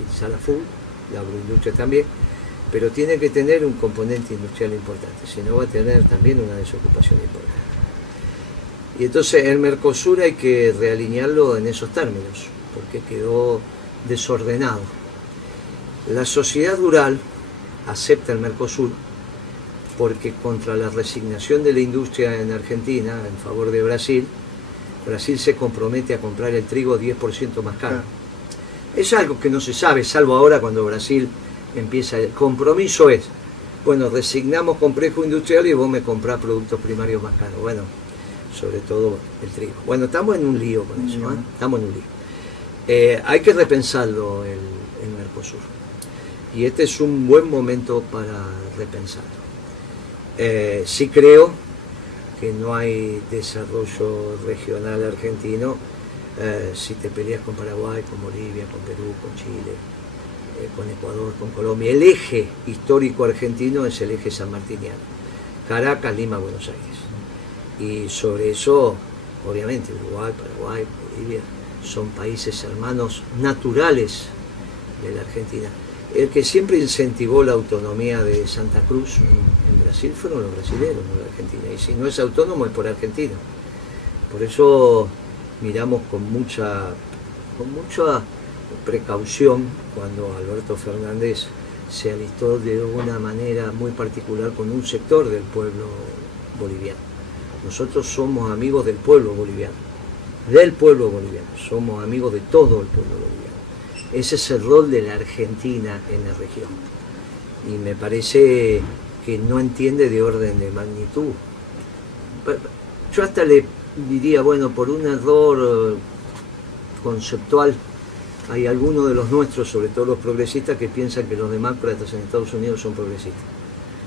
utilizar a full, la agroindustria también, pero tiene que tener un componente industrial importante, si no va a tener también una desocupación importante. Y entonces el Mercosur hay que realinearlo en esos términos, porque quedó desordenado. La sociedad rural acepta el Mercosur porque contra la resignación de la industria en Argentina en favor de Brasil, Brasil se compromete a comprar el trigo 10% más caro. Es algo que no se sabe, salvo ahora cuando Brasil empieza. El compromiso es, bueno, resignamos complejo industrial y vos me comprás productos primarios más caros. Bueno, sobre todo el trigo. Bueno, estamos en un lío con eso, ¿eh? Estamos en un lío. Hay que repensarlo el Mercosur. Y este es un buen momento para repensarlo. Sí creo que no hay desarrollo regional argentino si te peleas con Paraguay, con Bolivia, con Perú, con Chile, con Ecuador, con Colombia. El eje histórico argentino es el eje sanmartiniano, Caracas, Lima, Buenos Aires. Y sobre eso, obviamente, Uruguay, Paraguay, Bolivia son países hermanos naturales de la Argentina. El que siempre incentivó la autonomía de Santa Cruz en Brasil fueron los brasileños, no la Argentina. Y si no es autónomo es por Argentina. Por eso miramos con mucha precaución cuando Alberto Fernández se alistó de una manera muy particular con un sector del pueblo boliviano. Nosotros somos amigos del pueblo boliviano, somos amigos de todo el pueblo boliviano. Ese es el rol de la Argentina en la región. Y me parece que no entiende de orden de magnitud. Yo hasta le diría, bueno, por un error conceptual, hay algunos de los nuestros, sobre todo los progresistas, que piensan que los demócratas en Estados Unidos son progresistas.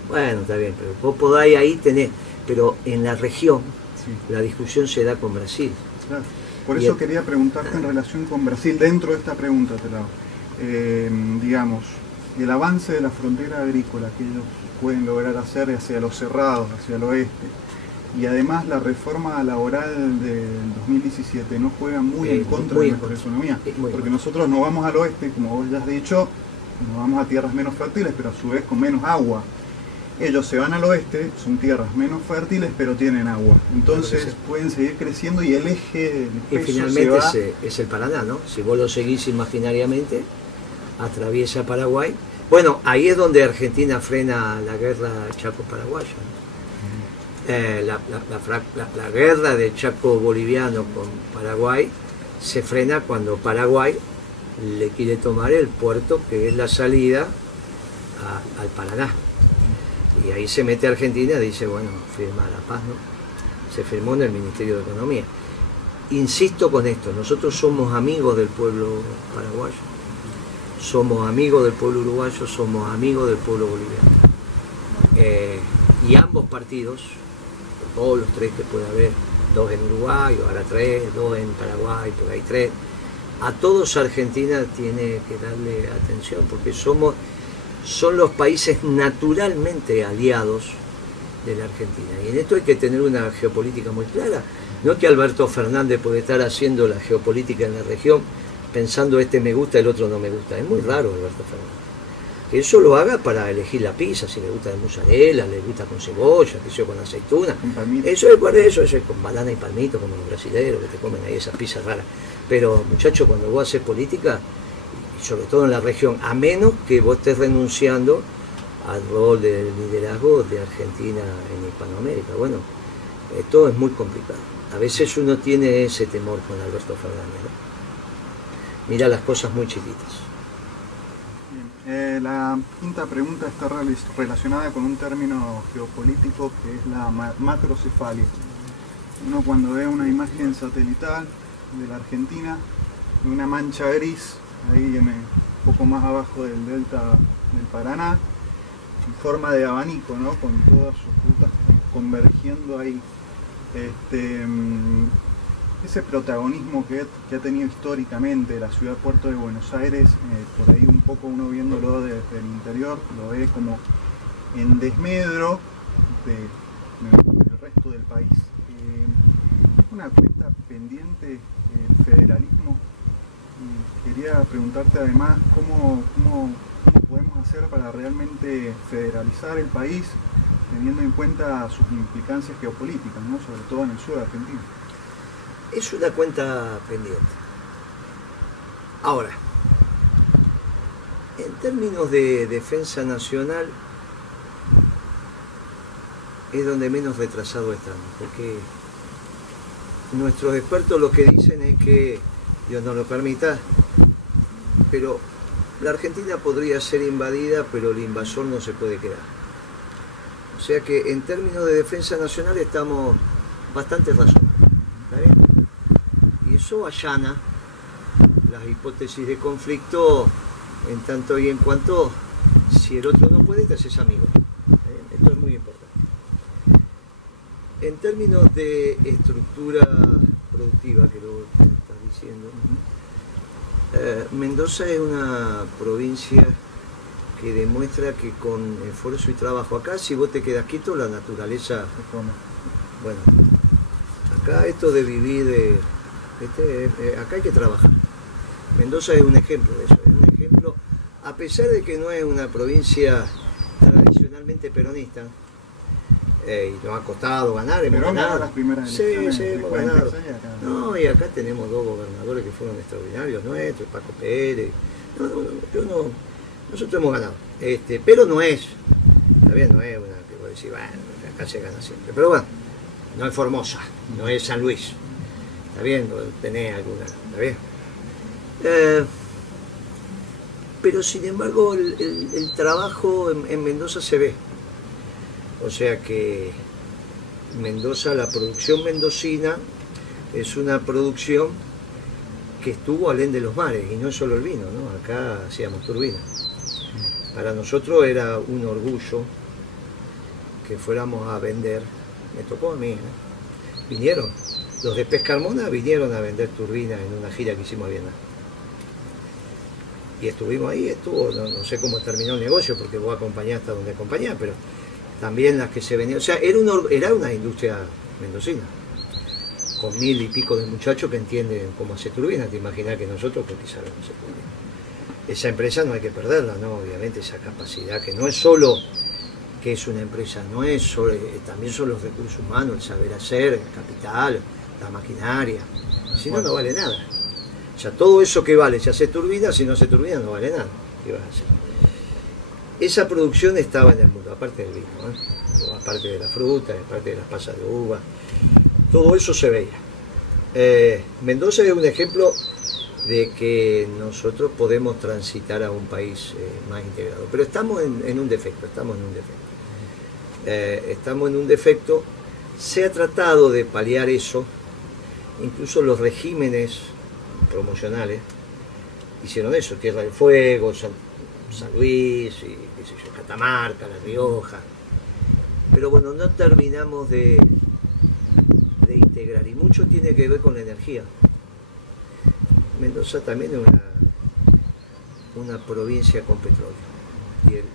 Bueno, está bien, pero vos podáis ahí tener, pero en la región sí, la discusión se da con Brasil. Claro. Por eso quería preguntarte en relación con Brasil, dentro de esta pregunta te la hago. Digamos, el avance de la frontera agrícola que ellos pueden lograr hacer hacia los cerrados, hacia el oeste, y además la reforma laboral del 2017 no juega muy en contra de nuestra economía, porque nosotros nos vamos al oeste, como vos ya has dicho, nos vamos a tierras menos fértiles, pero a su vez con menos agua. Ellos se van al oeste, son tierras menos fértiles, pero tienen agua. Entonces pueden seguir creciendo y el eje del peso y finalmente se va... es el Paraná, ¿no? Si vos lo seguís imaginariamente, atraviesa Paraguay. Bueno, ahí es donde Argentina frena la guerra Chaco-Paraguaya, ¿no? La guerra de Chaco boliviano con Paraguay se frena cuando Paraguay le quiere tomar el puerto que es la salida al Paraná. Y ahí se mete Argentina y dice, bueno, firma la paz, ¿no? Se firmó en el Ministerio de Economía. Insisto con esto, nosotros somos amigos del pueblo paraguayo, somos amigos del pueblo uruguayo, somos amigos del pueblo boliviano. Y ambos partidos, todos los tres que puede haber, dos en Uruguay, ahora tres, dos en Paraguay, por ahí tres, a todos Argentina tiene que darle atención, porque son los países naturalmente aliados de la Argentina. Y en esto hay que tener una geopolítica muy clara. No es que Alberto Fernández puede estar haciendo la geopolítica en la región pensando este me gusta, el otro no me gusta. Es muy raro Alberto Fernández. Que eso lo haga para elegir la pizza, si le gusta de mozzarella, le gusta con cebolla, que sea con aceituna. Eso es con banana y palmito, como los brasileños que te comen ahí esas pizzas raras. Pero muchachos, cuando vos haces política, sobre todo en la región, a menos que vos estés renunciando al rol de liderazgo de Argentina en Hispanoamérica. Bueno, esto es muy complicado. A veces uno tiene ese temor con Alberto Fernández, ¿no? Mira las cosas muy chiquitas. Bien. La quinta pregunta está relacionada con un término geopolítico que es la macrocefalia. Uno cuando ve una imagen satelital de la Argentina, una mancha gris ahí un poco más abajo del delta del Paraná, en forma de abanico, ¿no? Con todas sus rutas convergiendo ahí. Ese protagonismo que ha tenido históricamente la ciudad puerto de Buenos Aires, por ahí un poco uno viéndolo desde el interior, lo ve como en desmedro del resto del país. Una cuenta pendiente el federalismo. Quería preguntarte además cómo cómo podemos hacer para realmente federalizar el país, teniendo en cuenta sus implicancias geopolíticas, ¿no? Sobre todo en el sur de Argentina. Es una cuenta pendiente. Ahora, en términos de defensa nacional, es donde menos retrasado estamos, porque nuestros expertos lo que dicen es que, Dios no lo permita, pero la Argentina podría ser invadida, pero el invasor no se puede quedar. O sea que en términos de defensa nacional estamos bastante razonables. ¿Está bien? Y eso allana las hipótesis de conflicto en tanto y en cuanto, si el otro no puede, te haces amigo. Esto es muy importante. En términos de estructura productiva, que lo estás diciendo, Mendoza es una provincia que demuestra que con esfuerzo y trabajo, acá si vos te quedas quieto, la naturaleza, bueno, acá esto de vivir, acá hay que trabajar. Mendoza es un ejemplo de eso, es un ejemplo, a pesar de que no es una provincia tradicionalmente peronista, y nos ha costado ganar, hemos ganado las primeras elecciones. Sí, hemos ganado. No, y acá tenemos dos gobernadores que fueron extraordinarios nuestros, Paco Pérez. Nosotros hemos ganado. Pero no es, está bien, no es una que voy a decir, bueno, acá se gana siempre. Pero bueno, no es Formosa, no es San Luis. Está bien, tenés alguna, está bien. Pero sin embargo, el trabajo en Mendoza se ve. O sea que Mendoza, la producción mendocina, es una producción que estuvo alén de los mares, y no es solo el vino, ¿no? Acá hacíamos turbinas. Para nosotros era un orgullo que fuéramos a vender, me tocó a mí, vinieron, los de Pescarmona vinieron a vender turbinas en una gira que hicimos a Viena. Y estuvimos ahí, no sé cómo terminó el negocio, porque vos acompañás hasta donde acompañás, pero también las que se venían, o sea, era una industria mendocina, con 1000 y pico de muchachos que entienden cómo hacer turbinas. Te imaginas que nosotros, porque sabemos hacer turbinas. Esa empresa no hay que perderla, ¿no? Obviamente esa capacidad, que no es solo que es una empresa, no es solo, también son los recursos humanos, el saber hacer, el capital, la maquinaria, si no, no vale nada. O sea, todo eso que vale, si haces turbinas, si no haces turbinas no vale nada. ¿Qué vas a hacer? Esa producción estaba en el mundo, aparte del vino, aparte de la fruta, aparte de las pasas de uva, todo eso se veía. Mendoza es un ejemplo de que nosotros podemos transitar a un país más integrado, pero estamos en un defecto, estamos en un defecto. Se ha tratado de paliar eso, incluso los regímenes promocionales hicieron eso, Tierra del Fuego, San Luis, y, qué sé yo, Catamarca, La Rioja, pero bueno, no terminamos de integrar, y mucho tiene que ver con la energía. Mendoza también es una provincia con petróleo,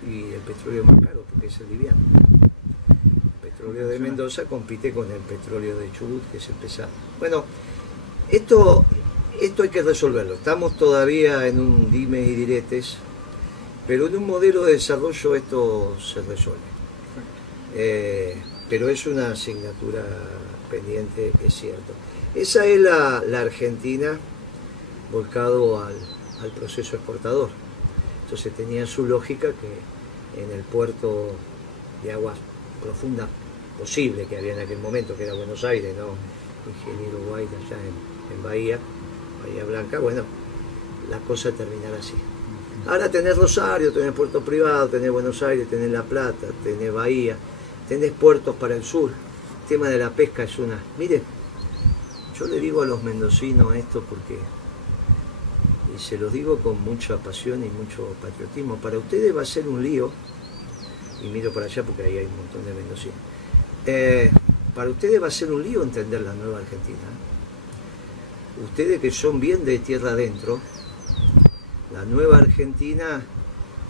y el petróleo es más caro porque es el liviano. El petróleo de Mendoza compite con el petróleo de Chubut, que es el pesado. Bueno, esto hay que resolverlo, estamos todavía en un dimes y diretes, pero en un modelo de desarrollo esto se resuelve. Pero es una asignatura pendiente, es cierto. Esa es la Argentina volcado al proceso exportador. Entonces tenía su lógica que en el puerto de aguas profundas posible que había en aquel momento, que era Buenos Aires, ¿no? Ingeniero Guaita, allá en Bahía Blanca, bueno, la cosa terminará así. Ahora tenés Rosario, tenés puerto privado, tenés Buenos Aires, tenés La Plata, tenés Bahía, tenés puertos para el sur. El tema de la pesca es una... Mire, yo le digo a los mendocinos esto porque, y se los digo con mucha pasión y mucho patriotismo, para ustedes va a ser un lío, y miro para allá porque ahí hay un montón de mendocinos, para ustedes va a ser un lío entender la nueva Argentina. Ustedes que son bien de tierra adentro, la nueva Argentina,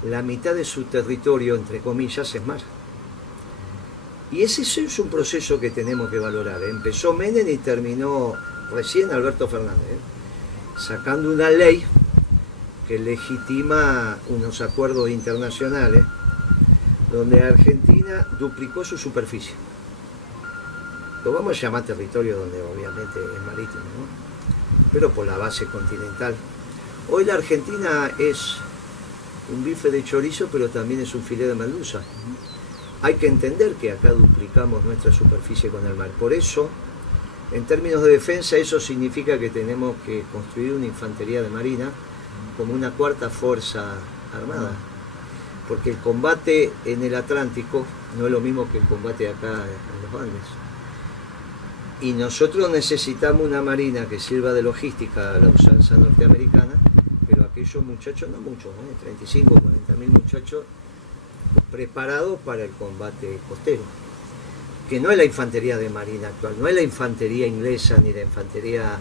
la mitad de su territorio, entre comillas, es mar. Y ese es un proceso que tenemos que valorar. Empezó Menem y terminó recién Alberto Fernández, sacando una ley que legitima unos acuerdos internacionales donde Argentina duplicó su superficie. Lo vamos a llamar territorio donde obviamente es marítimo, ¿no? Pero por la base continental. Hoy la Argentina es un bife de chorizo, pero también es un filé de merluza. Hay que entender que acá duplicamos nuestra superficie con el mar. Por eso, en términos de defensa, eso significa que tenemos que construir una infantería de marina como una cuarta fuerza armada. Porque el combate en el Atlántico no es lo mismo que el combate acá en los Andes. Y nosotros necesitamos una marina que sirva de logística a la usanza norteamericana, pero aquellos muchachos, no muchos, 35 o 40.000 muchachos preparados para el combate costero, que no es la infantería de marina actual, no es la infantería inglesa ni la infantería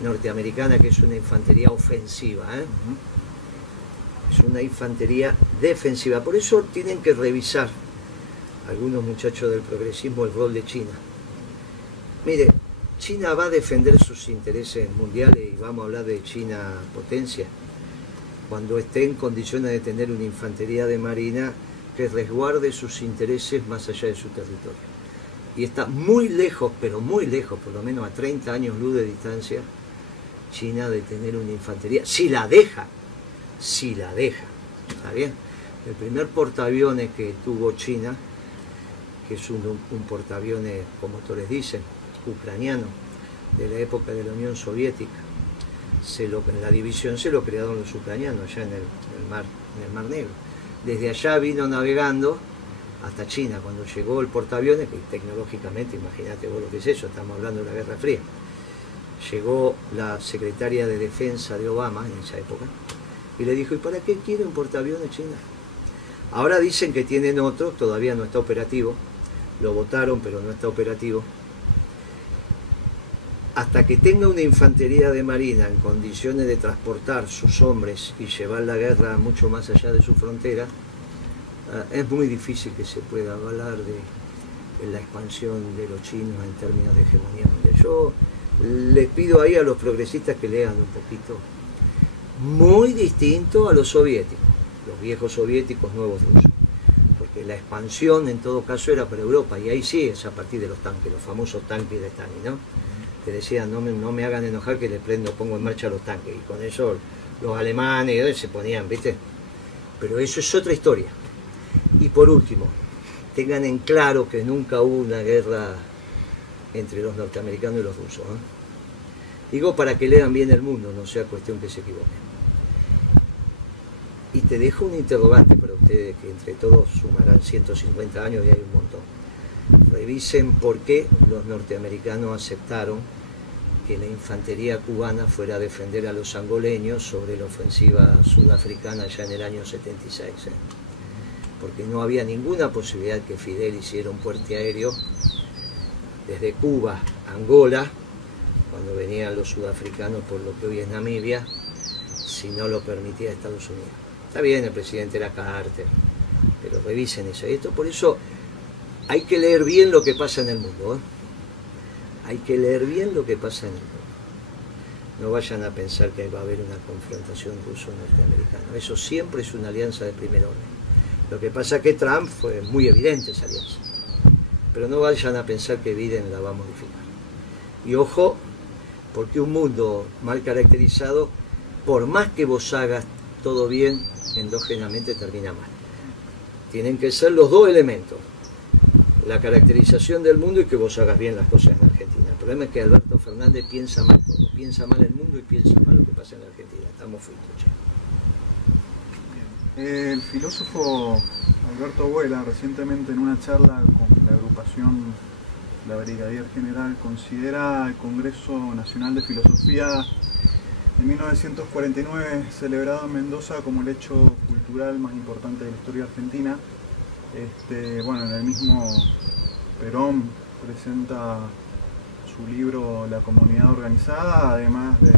norteamericana, que es una infantería ofensiva, es una infantería defensiva. Por eso tienen que revisar algunos muchachos del progresismo el rol de China. Mire, China va a defender sus intereses mundiales, y vamos a hablar de China potencia, cuando esté en condiciones de tener una infantería de marina que resguarde sus intereses más allá de su territorio. Y está muy lejos, pero muy lejos, por lo menos a 30 años luz de distancia, China de tener una infantería, si la deja, ¿está bien? El primer portaaviones que tuvo China, que es un portaaviones, como todos les dicen, ucraniano, de la época de la Unión Soviética, en la división se lo crearon los ucranianos allá en el Mar Negro. Desde allá vino navegando hasta China. Cuando llegó el portaaviones, que tecnológicamente, imagínate vos lo que es eso, estamos hablando de la Guerra Fría, llegó la secretaria de Defensa de Obama en esa época y le dijo: ¿y para qué quiere un portaaviones China? Ahora dicen que tienen otro, todavía no está operativo, lo votaron pero no está operativo. Hasta que tenga una infantería de marina en condiciones de transportar sus hombres y llevar la guerra mucho más allá de su frontera, es muy difícil que se pueda hablar de la expansión de los chinos en términos de hegemonía mundial. Yo les pido ahí a los progresistas que lean un poquito, muy distinto a los soviéticos, los viejos soviéticos, nuevos rusos, porque la expansión en todo caso era para Europa, y ahí sí es a partir de los tanques, los famosos tanques de Stalin, ¿no? Que decían: no me hagan enojar que pongo en marcha los tanques, y con eso los alemanes se ponían, ¿viste? Pero eso es otra historia. Y por último, tengan en claro que nunca hubo una guerra entre los norteamericanos y los rusos, Digo para que lean bien el mundo, no sea cuestión que se equivoquen. Y te dejo un interrogante para ustedes, que entre todos sumarán 150 años y hay un montón. Revisen por qué los norteamericanos aceptaron que la infantería cubana fuera a defender a los angoleños sobre la ofensiva sudafricana ya en el año 76. Porque no había ninguna posibilidad que Fidel hiciera un puente aéreo desde Cuba a Angola, cuando venían los sudafricanos por lo que hoy es Namibia, si no lo permitía Estados Unidos. Está bien, el presidente era Carter, pero revisen eso. Esto, por eso hay que leer bien lo que pasa en el mundo, Hay que leer bien lo que pasa en el mundo. No vayan a pensar que va a haber una confrontación ruso-norteamericana. Eso siempre es una alianza de primer orden. Lo que pasa es que Trump fue muy evidente esa alianza. Pero no vayan a pensar que Biden la va a modificar. Y ojo, porque un mundo mal caracterizado, por más que vos hagas todo bien, endógenamente termina mal. Tienen que ser los dos elementos: la caracterización del mundo y que vos hagas bien las cosas en Argentina. El problema es que Alberto Fernández piensa mal todo, piensa mal el mundo y piensa mal lo que pasa en Argentina. Estamos fritos, che. El filósofo Alberto Vuela, recientemente en una charla con la agrupación La Brigadier General, considera el Congreso Nacional de Filosofía de 1949, celebrado en Mendoza, como el hecho cultural más importante de la historia argentina. Bueno, en el mismo Perón presenta su libro La Comunidad Organizada, además de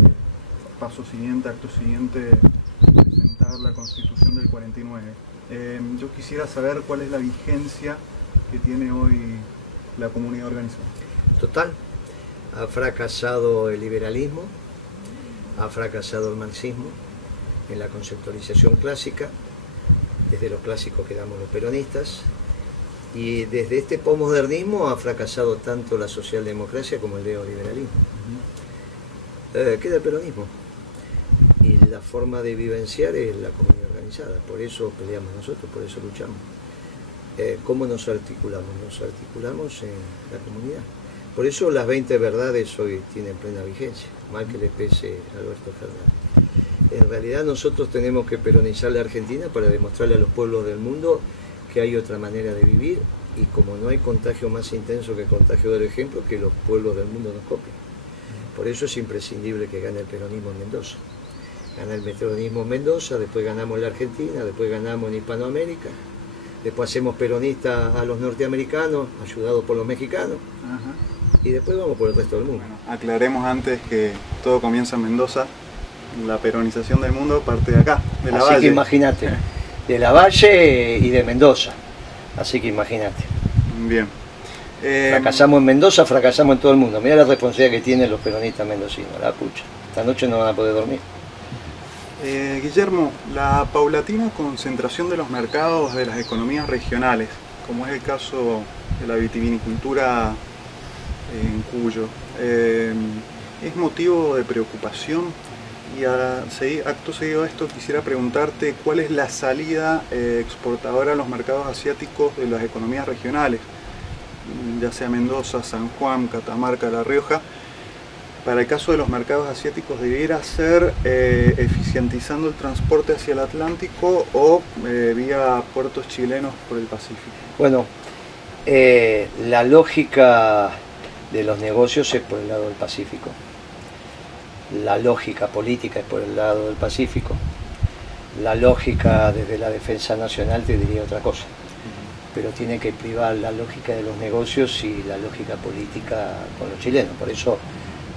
acto siguiente, presentar la Constitución del 49. Yo quisiera saber cuál es la vigencia que tiene hoy la comunidad organizada. Total, ha fracasado el liberalismo, ha fracasado el marxismo, en la conceptualización clásica, desde los clásicos quedamos los peronistas, y desde este posmodernismo ha fracasado tanto la socialdemocracia como el neoliberalismo. Queda el peronismo, y la forma de vivenciar es la comunidad organizada, por eso peleamos nosotros, por eso luchamos. ¿Cómo nos articulamos? Nos articulamos en la comunidad. Por eso las 20 verdades hoy tienen plena vigencia, mal que le pese a Alberto Fernández. En realidad nosotros tenemos que peronizar la Argentina para demostrarle a los pueblos del mundo que hay otra manera de vivir, y como no hay contagio más intenso que el contagio del ejemplo, que los pueblos del mundo nos copien. Por eso es imprescindible que gane el peronismo en Mendoza. Gana el peronismo en Mendoza, después ganamos en la Argentina, después ganamos en Hispanoamérica, después hacemos peronistas a los norteamericanos, ayudados por los mexicanos. Ajá. Y después vamos por el resto del mundo. Bueno, aclaremos antes que todo comienza en Mendoza. La peronización del mundo parte de acá, de la Valle. Así que imagínate, de la Valle y de Mendoza. Así que imagínate. Bien. Fracasamos en Mendoza, fracasamos en todo el mundo. Mira la responsabilidad que tienen los peronistas mendocinos, la pucha. Esta noche no van a poder dormir. Guillermo, la paulatina concentración de los mercados de las economías regionales, como es el caso de la vitivinicultura en Cuyo, es motivo de preocupación, y acto seguido a esto quisiera preguntarte cuál es la salida exportadora a los mercados asiáticos de las economías regionales, ya sea Mendoza, San Juan, Catamarca, La Rioja. Para el caso de los mercados asiáticos, ¿debiera ser eficientizando el transporte hacia el Atlántico o vía puertos chilenos por el Pacífico? Bueno, la lógica de los negocios es por el lado del Pacífico. La lógica política es por el lado del Pacífico. La lógica desde la defensa nacional te diría otra cosa. Pero tiene que privar la lógica de los negocios y la lógica política con los chilenos. Por eso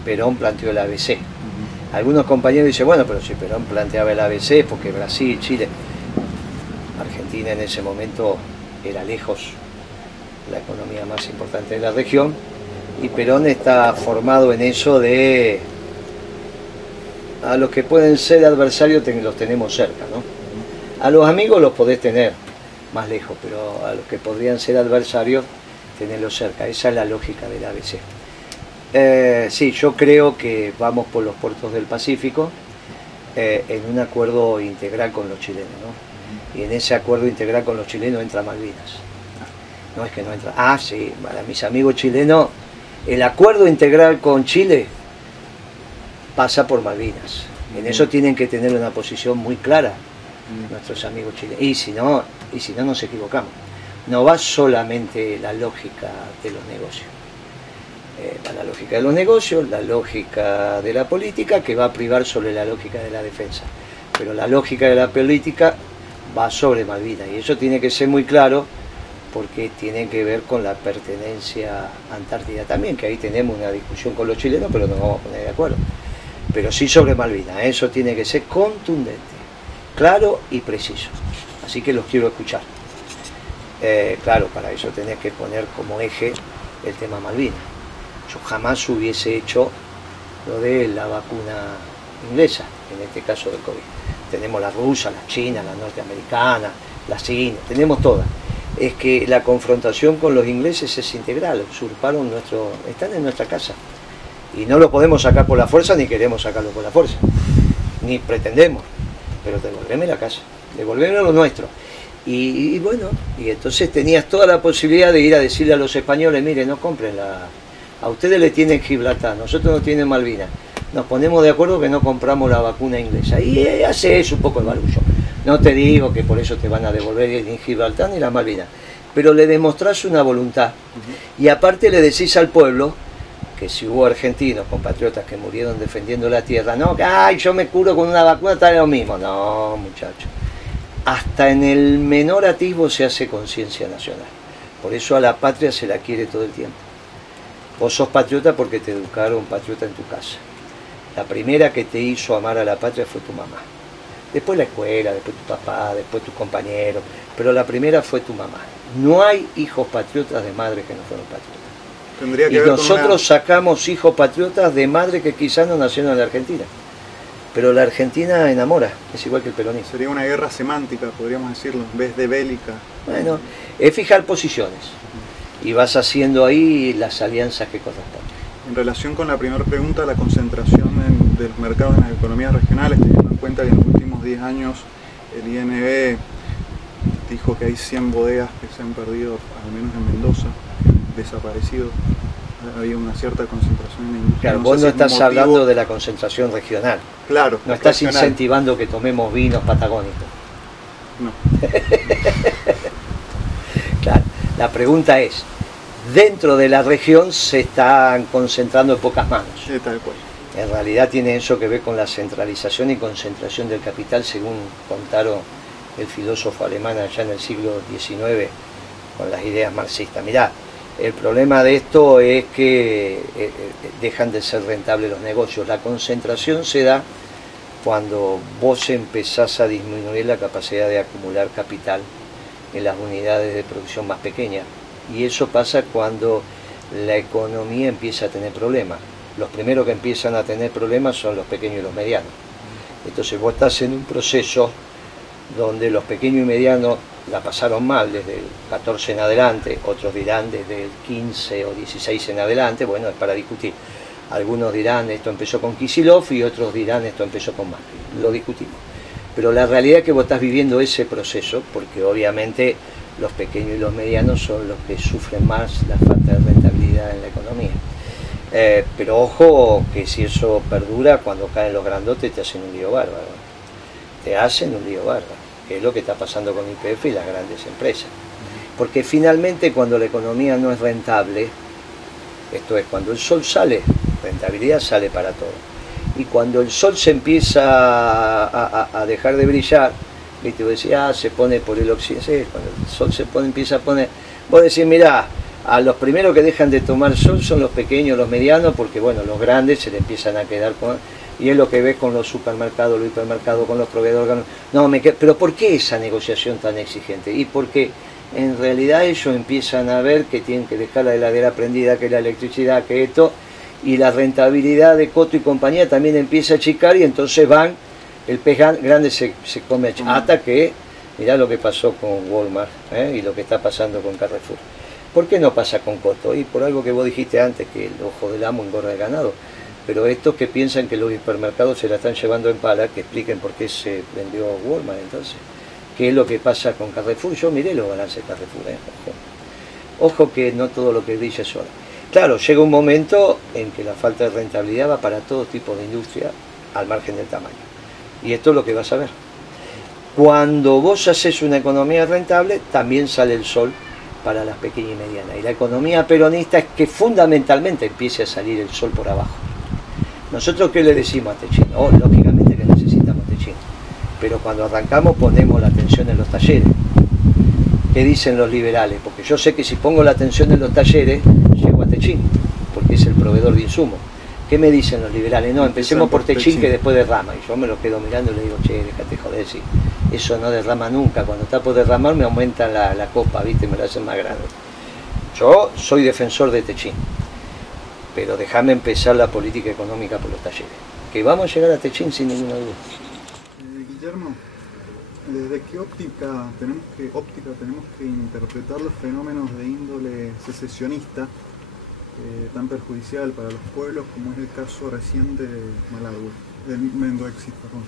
Perón planteó el ABC. Algunos compañeros dicen, bueno, pero si Perón planteaba el ABC, porque Brasil, Chile, Argentina en ese momento era lejos la economía más importante de la región, y Perón está formado en eso de a los que pueden ser adversarios los tenemos cerca, ¿no? A los amigos los podés tener más lejos, pero a los que podrían ser adversarios, tenerlos cerca. Esa es la lógica del ABC. Sí, yo creo que vamos por los puertos del Pacífico en un acuerdo integral con los chilenos, ¿no? Y en ese acuerdo integral con los chilenos entra Malvinas. No es que no entra. Ah, sí, para mis amigos chilenos, el acuerdo integral con Chile pasa por Malvinas. En eso tienen que tener una posición muy clara nuestros amigos chilenos. Y si no nos equivocamos. No va solamente la lógica de los negocios. Va la lógica de los negocios, la lógica de la política, que va a privar sobre la lógica de la defensa. Pero la lógica de la política va sobre Malvinas. Y eso tiene que ser muy claro, porque tiene que ver con la pertenencia antártida también, que ahí tenemos una discusión con los chilenos, pero nos vamos a poner de acuerdo. Pero sí sobre Malvinas, eso tiene que ser contundente, claro y preciso. Así que los quiero escuchar. Claro, para eso tenés que poner como eje el tema Malvinas. Yo jamás hubiese hecho lo de la vacuna inglesa, en este caso del COVID. Tenemos la rusa, la china, la norteamericana, la china, tenemos todas. Es que la confrontación con los ingleses es integral, usurparon están en nuestra casa. Y no lo podemos sacar por la fuerza, ni queremos sacarlo por la fuerza, ni pretendemos, pero devolveme la casa, devolveme lo nuestro. Y bueno, y entonces tenías toda la posibilidad de ir a decirle a los españoles, mire, no compren a ustedes le tienen Gibraltar, nosotros no tienen Malvinas, nos ponemos de acuerdo que no compramos la vacuna inglesa, y hace eso un poco el barullo. No te digo que por eso te van a devolver ni Gibraltar ni las Malvinas, pero le demostrás una voluntad, y aparte le decís al pueblo que si hubo argentinos, compatriotas que murieron defendiendo la tierra, no, que ay, yo me curo con una vacuna, está lo mismo. No, muchachos. Hasta en el menor atisbo se hace conciencia nacional. Por eso a la patria se la quiere todo el tiempo. Vos sos patriota porque te educaron patriota en tu casa. La primera que te hizo amar a la patria fue tu mamá. Después la escuela, después tu papá, después tus compañeros, pero la primera fue tu mamá. No hay hijos patriotas de madres que no fueron patriotas. Tendría que y ver nosotros sacamos hijos patriotas de madres que quizás no nacieron en la Argentina. Pero la Argentina enamora, es igual que el peronismo. Sería una guerra semántica, podríamos decirlo, en vez de bélica. Bueno, es fijar posiciones y vas haciendo ahí las alianzas que corresponden. En relación con la primera pregunta, la concentración del mercado en las economías regionales, teniendo en cuenta que en los últimos 10 años el INB dijo que hay 100 bodegas que se han perdido, al menos en Mendoza, desaparecido. Había una cierta concentración en la industria. Claro, vos no estás hablando de la concentración regional. Claro. No estás regional. incentivando que tomemos vinos patagónicos. No. Claro, la pregunta es, dentro de la región se están concentrando en pocas manos. Sí, tal cual. En realidad tiene eso que ver con la centralización y concentración del capital, según contaron el filósofo alemán allá en el siglo XIX con las ideas marxistas. Mirá, el problema de esto es que dejan de ser rentables los negocios. La concentración se da cuando vos empezás a disminuir la capacidad de acumular capital en las unidades de producción más pequeñas. Y eso pasa cuando la economía empieza a tener problemas. Los primeros que empiezan a tener problemas son los pequeños y los medianos. Entonces vos estás en un proceso donde los pequeños y medianos la pasaron mal desde el 14 en adelante, otros dirán desde el 15 o 16 en adelante, bueno, es para discutir. Algunos dirán esto empezó con Kicillof y otros dirán esto empezó con Macri, lo discutimos. Pero la realidad es que vos estás viviendo ese proceso, porque obviamente los pequeños y los medianos son los que sufren más la falta de rentabilidad en la economía. Pero ojo que si eso perdura, cuando caen los grandotes te hacen un lío bárbaro. Te hacen un lío bárbaro, que es lo que está pasando con YPF y las grandes empresas. Porque finalmente cuando la economía no es rentable, esto es cuando el sol sale, rentabilidad sale para todo. Y cuando el sol se empieza a dejar de brillar, ¿viste? Vos decís, se pone por el occidente, cuando el sol se empieza a poner, vos decís, mirá, a los primeros que dejan de tomar sol son los pequeños, los medianos, porque bueno, los grandes se le empiezan a quedar con... Y es lo que ves con los supermercados, los hipermercados, con los proveedores. No, pero ¿por qué esa negociación tan exigente? Y porque en realidad ellos empiezan a ver que tienen que dejar la heladera prendida, que la electricidad, que esto, y la rentabilidad de Coto y compañía también empieza a achicar y entonces van, el pez grande se come hasta que, mirá lo que pasó con Walmart y lo que está pasando con Carrefour. ¿Por qué no pasa con Coto? Y por algo que vos dijiste antes, que el ojo del amo engorda el ganado. Pero estos que piensan que los hipermercados se la están llevando en pala, que expliquen por qué se vendió Walmart entonces. ¿Qué es lo que pasa con Carrefour? Yo miré los balances de Carrefour, ojo que no todo lo que brilla es oro. Claro, llega un momento en que la falta de rentabilidad va para todo tipo de industria al margen del tamaño. Y esto es lo que vas a ver. Cuando vos haces una economía rentable, también sale el sol para las pequeñas y medianas. Y la economía peronista es que fundamentalmente empiece a salir el sol por abajo. ¿Nosotros qué le decimos a Techín? Lógicamente que necesitamos Techín. Pero cuando arrancamos ponemos la atención en los talleres. ¿Qué dicen los liberales? Porque yo sé que si pongo la atención en los talleres, llego a Techín, porque es el proveedor de insumos. ¿Qué me dicen los liberales? No, empecemos por Techín que después derrama. Y yo me lo quedo mirando y le digo, déjate joder, sí. Eso no derrama nunca. Cuando está por derramar me aumentan la copa, ¿viste? Me la hacen más grande. Yo soy defensor de Techín. Pero déjame empezar la política económica por los talleres. Que vamos a llegar a Techín sin ninguna duda. Guillermo, ¿desde qué óptica tenemos que interpretar los fenómenos de índole secesionista tan perjudicial para los pueblos como es el caso reciente de Malargüe, del Mendoexit, perdón?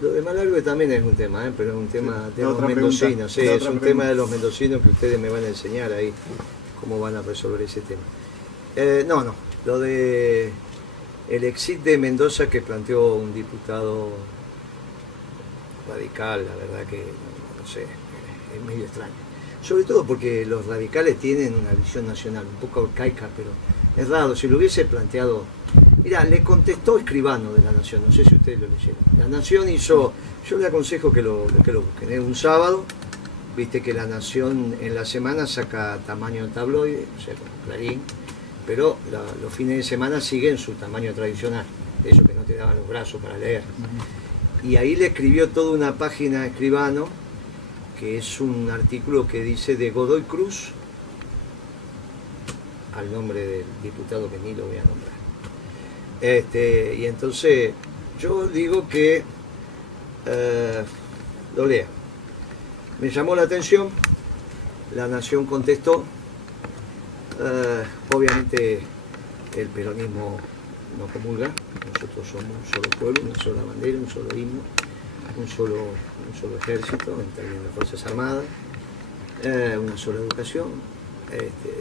Lo de Malargüe también es un tema, pero es un tema de los mendocinos. Sí, es un tema de los mendocinos que ustedes me van a enseñar ahí cómo van a resolver ese tema. No, lo de el exit de Mendoza que planteó un diputado radical, la verdad que no sé, es medio extraño. Sobre todo porque los radicales tienen una visión nacional, un poco arcaica, pero es raro. Si lo hubiese planteado... Mirá, le contestó Escribano de La Nación, no sé si ustedes lo leyeron. La Nación hizo... Yo le aconsejo que lo busquen. Es un sábado, viste que La Nación en la semana saca tamaño tabloide, o sea, como Clarín, pero los fines de semana siguen su tamaño tradicional, eso que no te daban los brazos para leer. Y ahí le escribió toda una página a Escribano, que es un artículo que dice de Godoy Cruz al nombre del diputado que ni lo voy a nombrar. Y entonces Yo digo que lo lea. Me llamó la atención, La Nación contestó, obviamente el peronismo no comulga, nosotros somos un solo pueblo, una sola bandera, un solo himno, un solo ejército en términos de Fuerzas Armadas, una sola educación.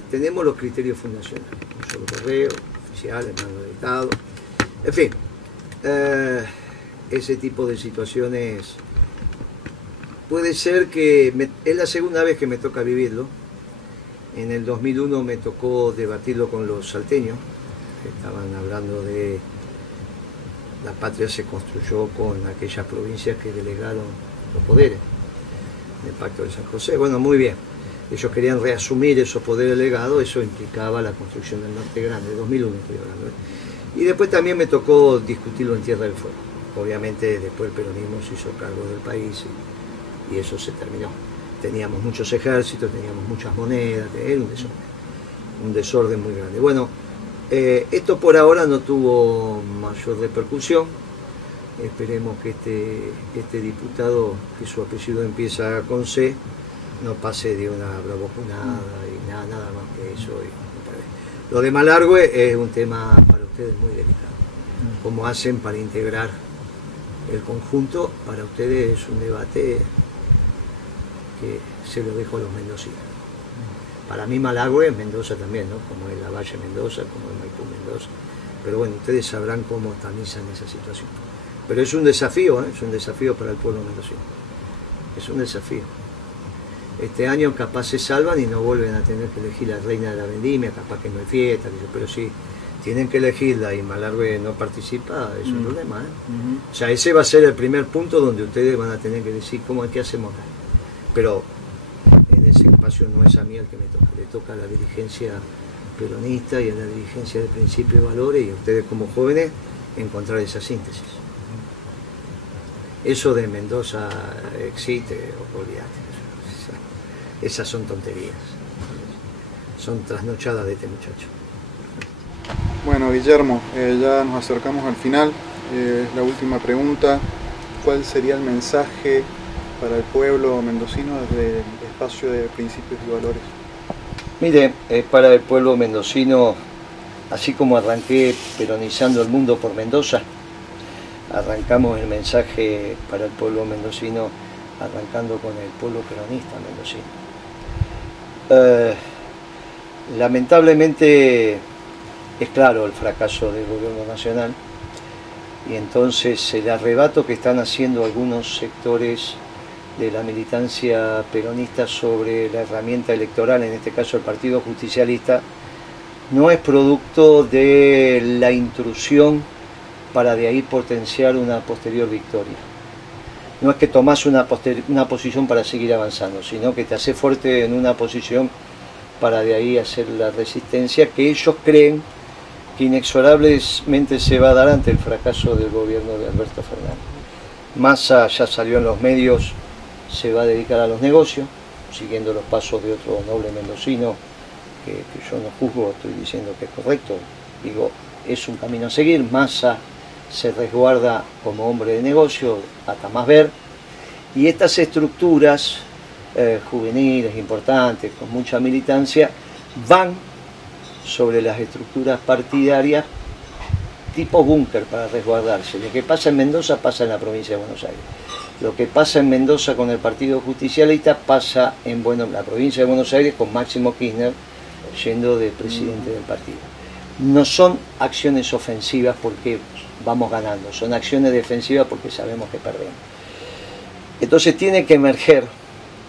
Tenemos los criterios fundacionales, un solo correo, oficial, en mano del Estado, en fin, ese tipo de situaciones. Puede ser que es la segunda vez que me toca vivirlo. En el 2001 me tocó debatirlo con los salteños, que estaban hablando de la patria se construyó con aquellas provincias que delegaron los poderes del Pacto de San José. Bueno, muy bien. Ellos querían reasumir esos poderes delegados, eso implicaba la construcción del Norte Grande, 2001 estoy hablando. Y después también me tocó discutirlo en Tierra del Fuego. Obviamente después el peronismo se hizo cargo del país y eso se terminó. Teníamos muchos ejércitos, teníamos muchas monedas, era un desorden muy grande. Bueno, esto por ahora no tuvo mayor repercusión. Esperemos que este diputado, que su apellido empieza con C, no pase de una bravuconada y nada más que eso. Lo de Malargüe es un tema para ustedes muy delicado. ¿Cómo hacen para integrar el conjunto? Para ustedes es un debate que se lo dejo a los mendocinos. Para mí Malargüe es Mendoza también, ¿no? Como es la Valle Mendoza, como es Maipú Mendoza. Pero bueno, ustedes sabrán cómo tamizan esa situación. Pero es un desafío, es un desafío para el pueblo mendocino. Es un desafío. Este año capaz se salvan y no vuelven a tener que elegir la reina de la vendimia, capaz que no hay fiesta, pero sí tienen que elegirla y Malargüe no participa, es un problema. O sea, ese va a ser el primer punto donde ustedes van a tener que decir cómo es que hacemos. Pero en ese espacio no es a mí el que me toca, le toca a la dirigencia peronista y a la dirigencia de principios y valores y a ustedes como jóvenes encontrar esa síntesis. Eso de Mendoza existe, olvídate. Esas son tonterías, son trasnochadas de este muchacho. Bueno, Guillermo, ya nos acercamos al final. La última pregunta, ¿cuál sería el mensaje para el pueblo mendocino desde el espacio de principios y valores? Mire, para el pueblo mendocino, así como arranqué peronizando el mundo por Mendoza, arrancamos el mensaje para el pueblo mendocino arrancando con el pueblo peronista mendocino. Lamentablemente es claro el fracaso del gobierno nacional y entonces el arrebato que están haciendo algunos sectores de la militancia peronista sobre la herramienta electoral, en este caso el Partido Justicialista, no es producto de la intrusión para de ahí potenciar una posterior victoria. No es que tomás una posición para seguir avanzando, sino que te hace fuerte en una posición para de ahí hacer la resistencia que ellos creen que inexorablemente se va a dar ante el fracaso del gobierno de Alberto Fernández. Massa ya salió en los medios, se va a dedicar a los negocios, siguiendo los pasos de otro noble mendocino, que yo no juzgo, estoy diciendo que es correcto, digo, es un camino a seguir. Massa se resguarda como hombre de negocio hasta más ver, y estas estructuras juveniles importantes, con mucha militancia, van sobre las estructuras partidarias tipo búnker para resguardarse. Lo que pasa en Mendoza pasa en la provincia de Buenos Aires. Lo que pasa en Mendoza con el Partido Justicialista pasa en la provincia de Buenos Aires con Máximo Kirchner yendo de presidente del partido. No son acciones ofensivas porque vamos ganando, son acciones defensivas porque sabemos que perdemos. Entonces tiene que emerger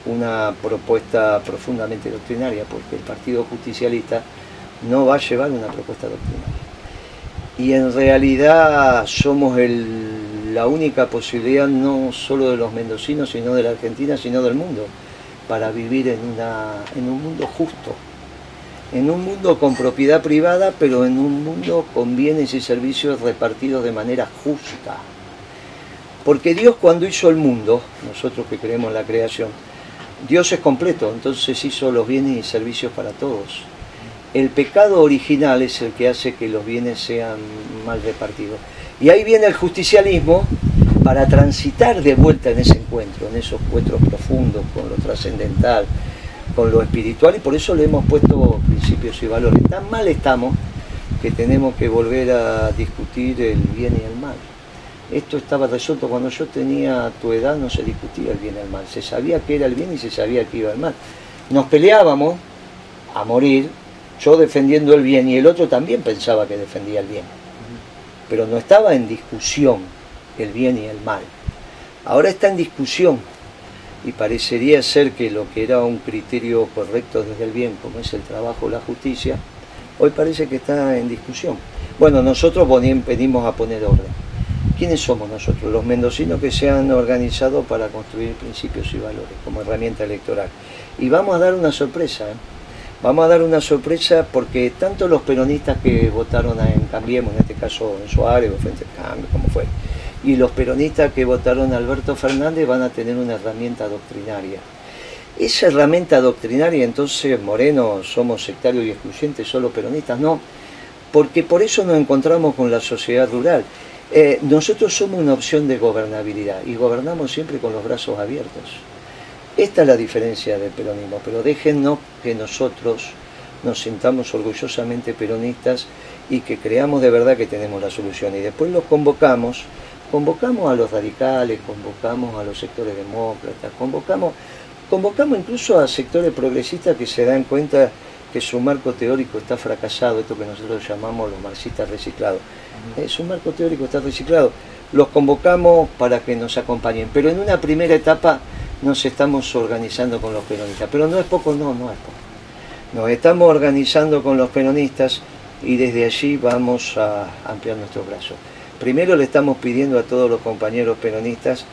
una propuesta profundamente doctrinaria, porque el Partido Justicialista no va a llevar una propuesta doctrinaria. Y en realidad somos la única posibilidad, no solo de los mendocinos, sino de la Argentina, sino del mundo, para vivir en un mundo justo, en un mundo con propiedad privada, pero en un mundo con bienes y servicios repartidos de manera justa. Porque Dios, cuando hizo el mundo, nosotros que creemos en la creación, Dios es completo, entonces hizo los bienes y servicios para todos. El pecado original es el que hace que los bienes sean mal repartidos. Y ahí viene el justicialismo para transitar de vuelta en ese encuentro, en esos encuentros profundos, con lo trascendental, con lo espiritual, y por eso le hemos puesto principios y valores. Tan mal estamos que tenemos que volver a discutir el bien y el mal. Esto estaba resuelto cuando yo tenía tu edad, no se discutía el bien y el mal, se sabía que era el bien y se sabía que iba el mal. Nos peleábamos a morir, yo defendiendo el bien y el otro también pensaba que defendía el bien, pero no estaba en discusión el bien y el mal. Ahora está en discusión y parecería ser que lo que era un criterio correcto desde el bien, como es el trabajo o la justicia, hoy parece que está en discusión. Bueno, nosotros venimos a poner orden. ¿Quiénes somos nosotros? Los mendocinos que se han organizado para construir principios y valores como herramienta electoral. Y vamos a dar una sorpresa, ¿eh? Vamos a dar una sorpresa porque tanto los peronistas que votaron en Cambiemos, en este caso en Suárez o Frente al Cambio, como fue, y los peronistas que votaron a Alberto Fernández van a tener una herramienta doctrinaria. Esa herramienta doctrinaria, entonces, Moreno, somos sectarios y excluyentes, solo peronistas, no, porque por eso nos encontramos con la sociedad rural. Nosotros somos una opción de gobernabilidad y gobernamos siempre con los brazos abiertos. Esta es la diferencia del peronismo, pero déjennos que nosotros nos sintamos orgullosamente peronistas y que creamos de verdad que tenemos la solución. Y después los convocamos a los radicales, convocamos a los sectores demócratas, convocamos incluso a sectores progresistas que se dan cuenta que su marco teórico está fracasado, esto que nosotros llamamos los marxistas reciclados. Su marco teórico está reciclado. Los convocamos para que nos acompañen, pero en una primera etapa nos estamos organizando con los peronistas. Pero no es poco, no es poco. Nos estamos organizando con los peronistas y desde allí vamos a ampliar nuestros brazos. Primero le estamos pidiendo a todos los compañeros peronistas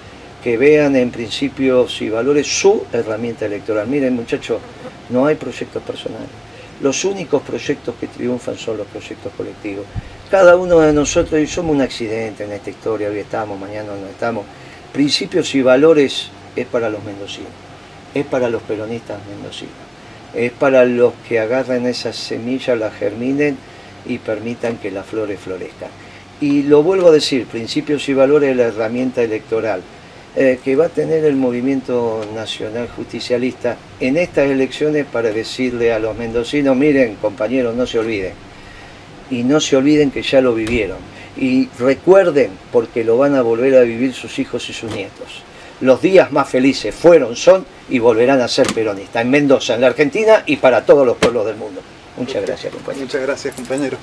que vean en principios y valores su herramienta electoral. Miren, muchachos, no hay proyectos personales. Los únicos proyectos que triunfan son los proyectos colectivos. Cada uno de nosotros, y somos un accidente en esta historia, hoy estamos, mañana no estamos. Principios y valores es para los mendocinos, es para los peronistas mendocinos, es para los que agarren esas semillas, las germinen y permitan que las flores florezcan. Y lo vuelvo a decir, principios y valores es la herramienta electoral que va a tener el movimiento nacional justicialista en estas elecciones para decirle a los mendocinos, miren compañeros, no se olviden, y no se olviden que ya lo vivieron, y recuerden, porque lo van a volver a vivir sus hijos y sus nietos. Los días más felices fueron, son y volverán a ser peronistas en Mendoza, en la Argentina y para todos los pueblos del mundo. Muchas gracias, compañero. Muchas gracias, compañero.